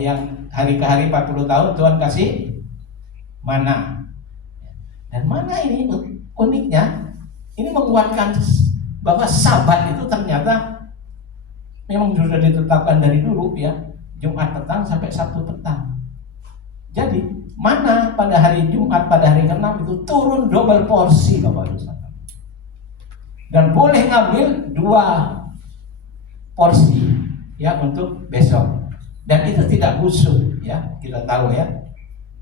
yang hari ke hari 40 tahun Tuhan kasih mana. Dan mana ini uniknya, ini menguatkan bahwa Sabat itu ternyata memang sudah ditetapkan dari dulu, ya, Jumat petang sampai Sabtu petang. Jadi mana pada hari Jumat, pada hari ke-6 itu turun double porsi, Bapak Ibu. Dan boleh ngambil 2 porsi, ya, untuk besok. Dan itu tidak busuk, ya, kita tahu, ya.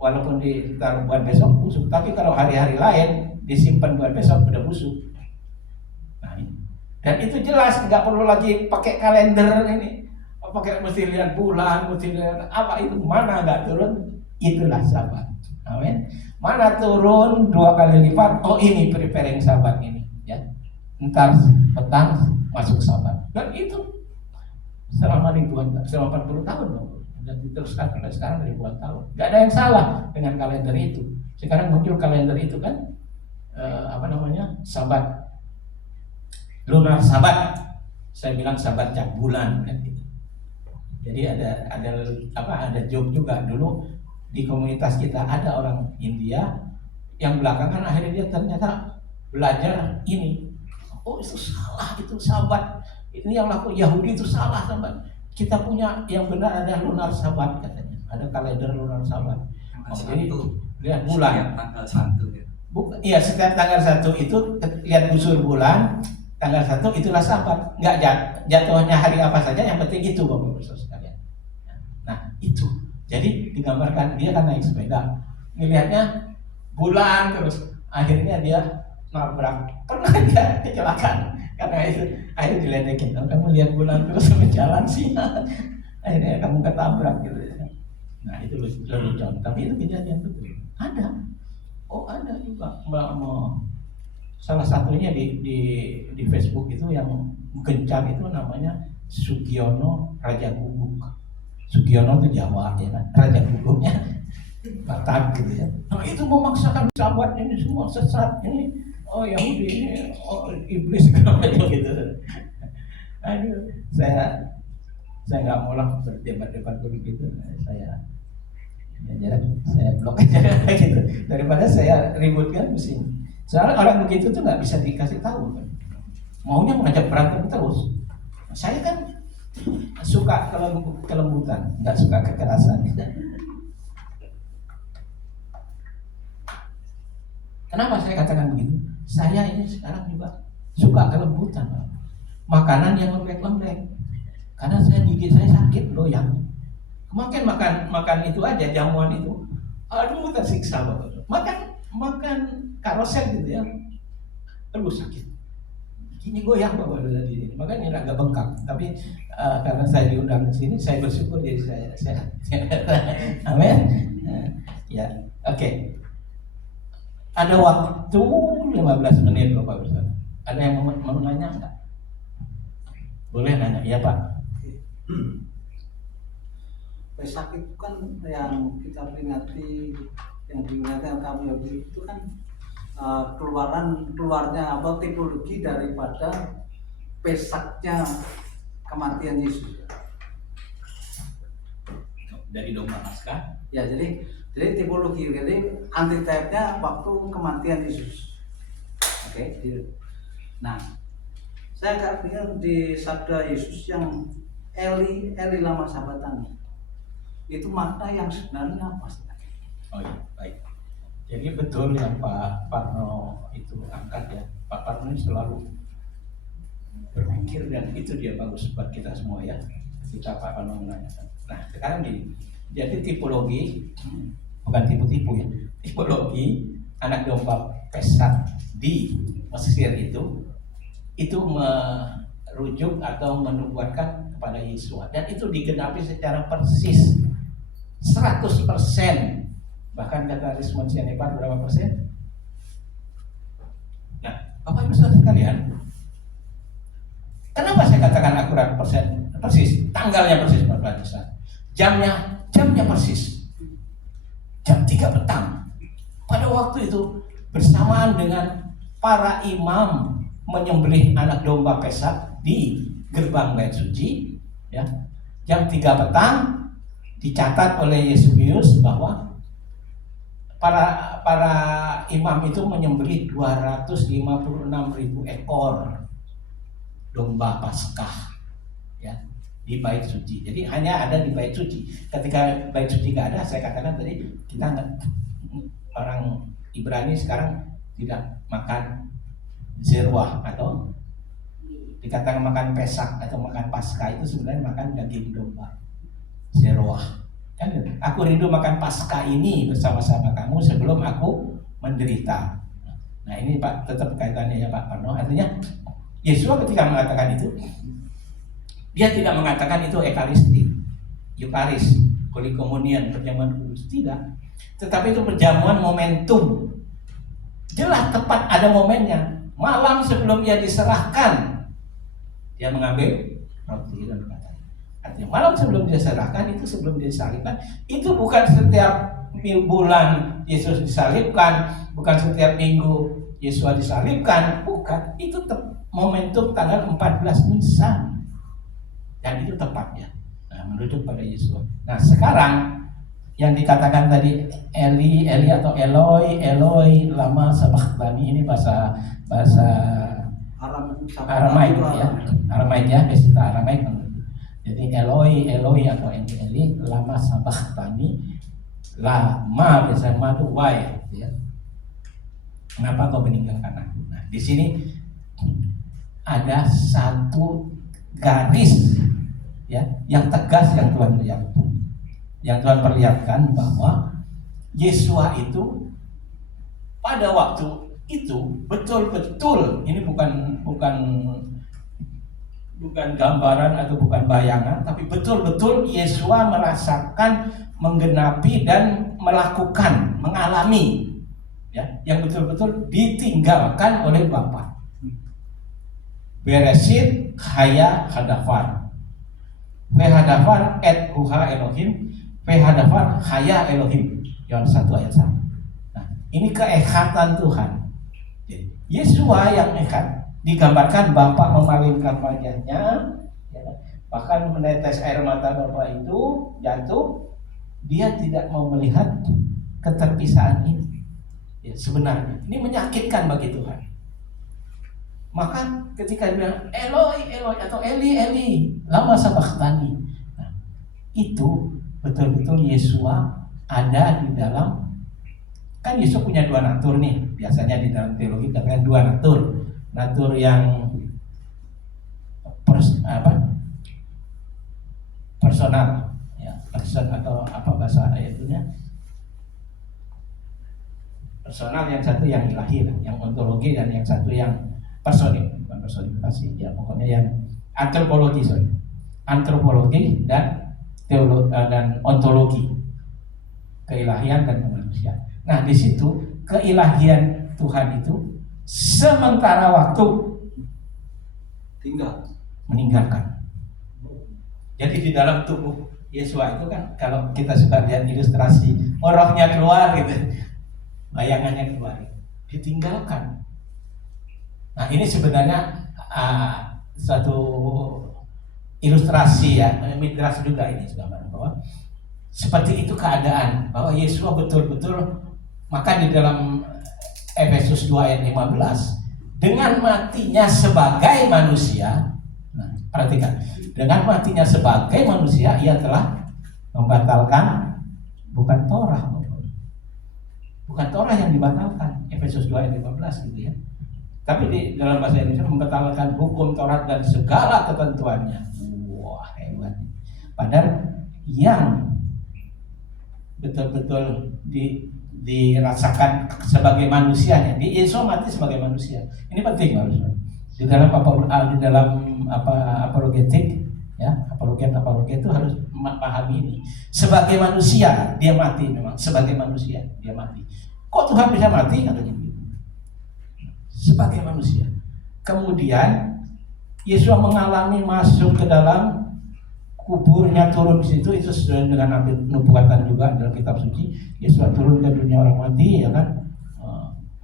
Walaupun ditaruh buat besok busuk, tapi kalau hari-hari lain disimpan buat besok udah busuk. Nah, ini. Dan itu jelas, nggak perlu lagi pakai kalender ini, pakai mesti lihat bulan, mesti lihat apa itu, mana nggak turun, itulah Sabat. Amin. Mana turun 2 kali lipat, oh ini preparing Sabat ini, ya. Ntar petang masuk Sabat. Dan itu selama 40 tahun dong. Dan diteruskan sampai sekarang ribuan tahun. Nggak ada yang salah dengan kalender itu. Sekarang muncul kalender itu kan, Sabat. Lunar Sabat, saya bilang Sabat cap bulan kan gitu. Jadi ada joke juga dulu di komunitas kita, ada orang India yang belakangan akhirnya dia ternyata belajar ini. Oh itu salah, itu Sabat. Ini yang laku Yahudi itu salah Sabat. Kita punya yang benar ada lunar Sabat katanya. Ada kalender lunar Sabat. Jadi lihat bulan. Tanggal 1 ya. Iya, setiap tanggal 1 itu lihat busur bulan. Tanggal 1 itulah Sabat, nggak jatuhnya hari apa saja, yang penting itu Bapak Ibu sekalian. Nah itu, jadi digambarkan dia kan naik sepeda, ngelihatnya bulan terus, akhirnya dia nabrak, pernah dia kecelakaan karena itu, akhirnya diledekin, kamu lihat bulan terus berjalan sih, akhirnya kamu ketabrak gitu. Nah itu lucu, tapi itu kejadian betul, ada, ada juga salah satunya di Facebook itu yang gencar itu namanya Sugiono Raja Guguk. Sugiono itu Jawa ya kan, Raja Guguknya Batak gitu ya. Nah itu memaksakan sahabat ini semua sesat ini, Yahudi ini, iblis segala macam gitu. Aduh, saya nggak mau lah berdebat-debat begitu. Saya blok aja gitu daripada saya ributkan mesin. Soalnya orang begitu tuh nggak bisa dikasih tahu kan. Maunya mengajak berantem terus. Saya kan suka kelembutan, nggak suka kekerasan. Kenapa saya katakan begitu? Saya ini sekarang juga suka kelembutan. Makanan yang lembek-lembek. Karena gigi saya sakit loyang. Kemarin makan itu aja, jamuan itu. Aduh tersiksa Bapak. Makan karosel gitu ya, aduh sakit, gini goyang Bapak tadi, makanya agak bengkak. Tapi karena saya diundang ke sini, saya bersyukur jadi saya sehat. Amin. Ya, oke. Ada waktu 15 menit Bapak Ibu. Ada yang mau nanya nggak? Boleh nanya, iya Pak. Pesak itu kan yang kita peringati, yang diingatkan kami itu kan keluarnya atau tipologi daripada pesaknya kematian Yesus. Dari domba Paskah. Ya, jadi tipologi, jadi antitesnya waktu kematian Yesus. Oke. Nah, saya pikir di sabda Yesus yang Eli lama sabatani, itu makna yang sebenarnya apa? Oh iya, baik. Jadi betul yang Pak Parno itu angkat ya. Pak Parno ini selalu berpikir dan itu dia bagus buat kita semua ya. Kita Pak Parno menanyakan. Nah sekarang jadi tipologi, bukan tipu-tipu ya. Tipologi anak domba Pesak di Mesir itu merujuk atau menubuatkan kepada Yesus. Dan itu digenapi secara persis 100%. Bahkan kata respon Sianipar berapa persen? Nah, Bapak Ibu Saudara sekalian, kenapa saya katakan akurat persis? Tanggalnya persis 14 jamnya persis. Jam 3 petang. Pada waktu itu bersamaan dengan para imam menyembelih anak domba Pesak di gerbang Bait Suci, ya. Jam 3 petang dicatat oleh Yesubius bahwa para imam itu menyembelih 256.000 ekor domba Paskah ya di Bait Suci. Jadi hanya ada di Bait Suci. Ketika Bait Suci nggak ada, saya katakan tadi orang Ibrani sekarang tidak makan zerwah atau dikatakan makan Pesak atau makan Paskah, itu sebenarnya makan daging domba zerwah. Kan, aku rindu makan Paskah ini bersama-sama kamu sebelum aku menderita. Nah ini Pak, tetap kaitannya ya Pak Parno. Artinya Yesus ketika mengatakan itu, dia tidak mengatakan itu ekaristi, Eukaris, Holy Communion, perjamuan kudus, tidak. Tetapi itu perjamuan momentum. Jelas tepat ada momennya. Malam sebelum dia diserahkan, dia mengambil roti dan berkata. Artinya malam sebelum dia diserahkan, itu sebelum dia disalibkan, itu bukan setiap bulan Yesus disalibkan, bukan setiap minggu Yesus disalibkan, bukan. Itu momentum tanggal 14 Nisan. Dan itu tepatnya. Nah, menuju pada Yesus. Nah, sekarang yang dikatakan tadi Eli atau Eloi lama sabachthani, ini bahasa Aramaik ya. Aramaik ya, bahasa Aramaik. Jadi Eloi atau Eli lama sabachthani, lama biasanya ma itu why ya. Kenapa kau meninggalkan aku? Nah, di sini ada satu garis ya yang tegas yang Tuhan lihatkan. Yang Tuhan perlihatkan bahwa Yesua itu pada waktu itu betul-betul, ini bukan gambaran atau bukan bayangan, tapi betul-betul Yesua merasakan, menggenapi dan melakukan, mengalami ya, yang betul-betul ditinggalkan oleh Bapa. Beresit haya hadafar, vehadafar et huha Elohim, vehadafar haya Elohim. Yohanes 1 ayat 1. Nah, ini keekatan Tuhan. Yesua yang ekat digambarkan Bapa memalingkan wajahnya, ya, bahkan menetes air mata Bapa itu jatuh. Dia tidak mau melihat keterpisahan ini. Ya, sebenarnya ini menyakitkan bagi Tuhan. Maka ketika dia bilang Eloi atau Eli lama sabachthani, nah, itu betul-betul Yesua ada di dalam. Kan Yesus punya dua natur nih, biasanya di dalam teologi katanya dua natur. Natur yang personal ya, person atau apa bahasa ayatnya, personal, yang satu yang ilahi, yang ontologi, dan yang satu yang personik, bukan personifikasi ya, pokoknya yang antropologi dan dan ontologi, keilahian dan kemanusiaan. Nah, di situ keilahian Tuhan itu sementara waktu meninggalkan. Jadi di dalam tubuh Yesua itu kan, kalau kita suka lihat ilustrasi, rohnya keluar gitu, bayangannya keluar, ditinggalkan. Nah, ini sebenarnya satu ilustrasi ya, midrash juga ini gambar bahwa seperti itu keadaan, bahwa Yesua betul-betul, maka di dalam Efesus 2 ayat 15, dengan matinya sebagai manusia, nah, perhatikan, dengan matinya sebagai manusia ia telah membatalkan bukan Torah yang dibatalkan, Efesus 2 ayat 15 gitu ya. Tapi di dalam bahasa Indonesia membatalkan hukum Taurat dan segala ketentuannya. Wah, hebat. Padahal yang betul-betul dirasakan sebagai manusianya, di Yesus mati sebagai manusia. Ini penting, Bapak. Di dalam apologetik ya, apologet itu harus memahami ini. Sebagai manusia dia mati, memang sebagai manusia dia mati. Kok Tuhan bisa mati? Katanya begitu. Sebagai manusia. Kemudian Yesus mengalami masuk ke dalam kuburnya, turun di situ, itu sesuai dengan nubuatan juga dalam kitab suci. Yesus turun ke dunia orang mati, ya kan,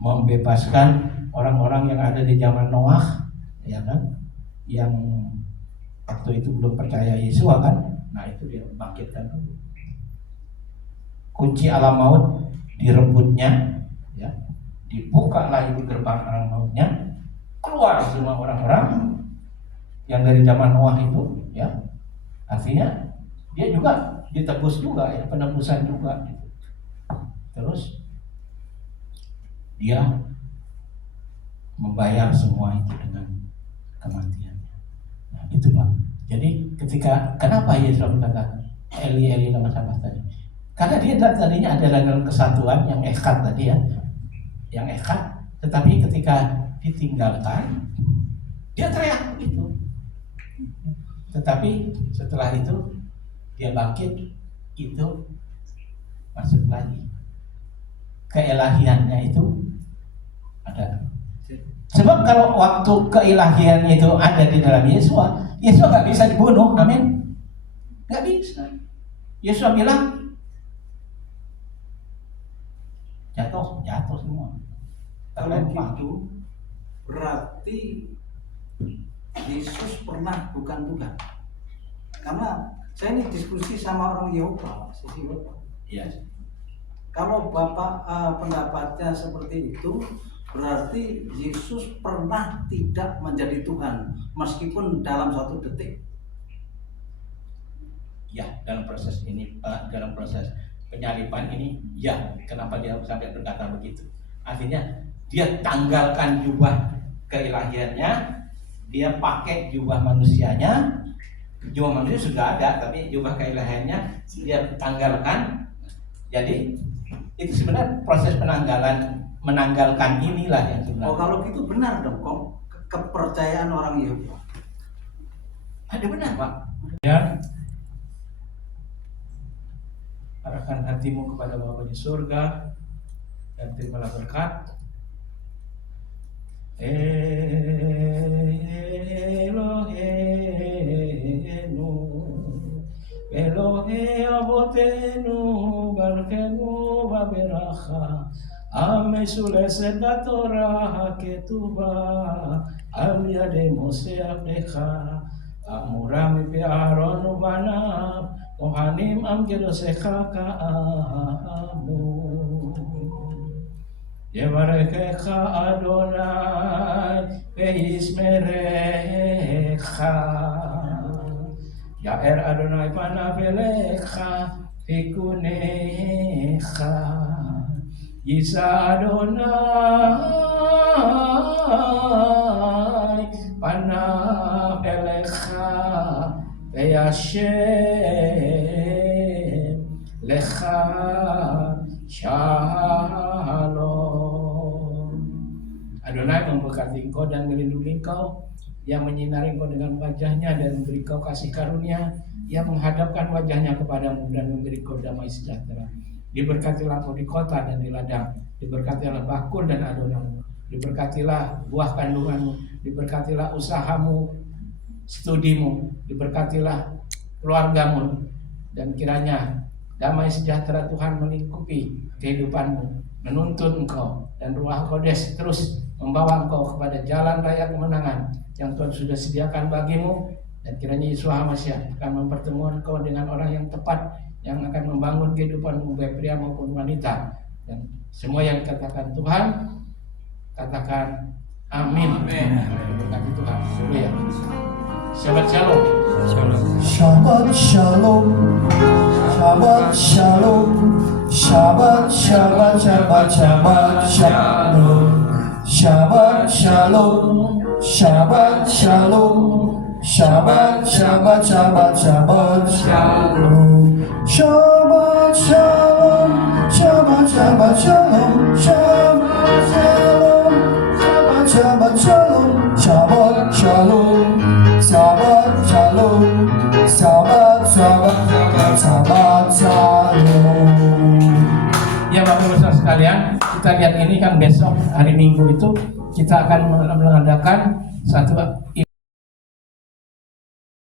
membebaskan orang-orang yang ada di zaman Noah, ya kan, yang waktu itu belum percaya Yesus kan. Nah, itu dia bangkitkan. Kunci alam maut direbutnya, ya, dibukalah itu gerbang alam mautnya, keluar semua orang-orang yang dari zaman Noah itu, ya. Artinya dia juga ditebus juga ya, penebusan juga gitu. Terus dia membayar semua itu dengan kematiannya. Nah, itu Pak. Jadi kenapa Yesus berkata Eli lama sabachthani? Karena dia tadinya adalah dalam kesatuan yang echad tadi ya, yang echad, tetapi ketika ditinggalkan, Dia teriak begitu. Tetapi setelah itu dia bangkit, itu masuk lagi. Keilahiannya itu ada. Sebab kalau waktu keilahiannya itu ada di dalam Yesua, Yesua nggak bisa dibunuh, amin. Nggak bisa. Yesua bilang jatuh semua. Kalau gitu berarti Yesus pernah bukan Tuhan. Karena saya ini diskusi sama orang Yehova, sisi Yehova. Iya. Kalau Bapak pendapatnya seperti itu, berarti Yesus pernah tidak menjadi Tuhan meskipun dalam satu detik. Ya, dalam proses ini, dalam proses penyaliban ini, ya, kenapa dia sampai berkata begitu? Artinya dia tanggalkan jubah keilahiannya, dia pakai jubah manusianya. Jubah manusia sudah ada, tapi jubah keilahiannya dia tanggalkan. Jadi itu sebenarnya proses menanggalkan inilah yang sebenarnya. Oh, kalau gitu benar dong, kok kepercayaan orang Yehova. Ada benar, Pak. Ya. Arahkan hatimu kepada Bapa di surga dan terimalah berkat. Elohenu, Elohe Avotenu, Barakenu Vaberacha, Amesuleset Torah Ketubah, Al Yade Mose Abdecha, Amurami Pi Aaron Ubanav, Kohanim Am Kedosecha Ka'amu. Yevarekecha Adonai Ve'yismerecha, Ya'er Adonai panav elecha V'kunecha, Yisa Adonai panav elecha Ve'yashem lecha shalom. Adonai memberkati engkau dan melindungi engkau, yang menyinari engkau dengan wajahnya dan memberi engkau kasih karunia, yang menghadapkan wajahnya kepadamu dan memberi engkau damai sejahtera. Diberkatilah engkau di kota dan di ladang, diberkatilah bakul dan adonanmu, diberkatilah buah kandunganmu, diberkatilah usahamu, studimu, diberkatilah keluargamu, dan kiranya damai sejahtera Tuhan melingkupi kehidupanmu, menuntun engkau, dan Ruach Kodes terus membawa engkau kepada jalan raya kemenangan yang Tuhan sudah sediakan bagimu. Dan kiranya Yesus HaMashiach akan mempertemukan engkau dengan orang yang tepat, yang akan membangun kehidupanmu baik pria maupun wanita. Dan semua yang dikatakan Tuhan, katakan amin. Berkati Tuhan. Haleluya. Shabbat shalom. Shabbat shalom, Shabbat shalom, Shabbat Shabbat Shabbat Shabbat shalom, Shabbat shalom, Shabbat shalom, Shabbat Shabbat Shabbat Shabbat shalom, Shabbat shalom, Shabbat Shabbat shalom, Shabbat shalom, Shabbat shalom, Shabbat shalom, Shabbat shalom, Shabbat Shabbat Shabbat shalom. Ya Bapak Ibu Saudara sekalian, kita lihat ini kan besok hari Minggu itu kita akan mengadakan satu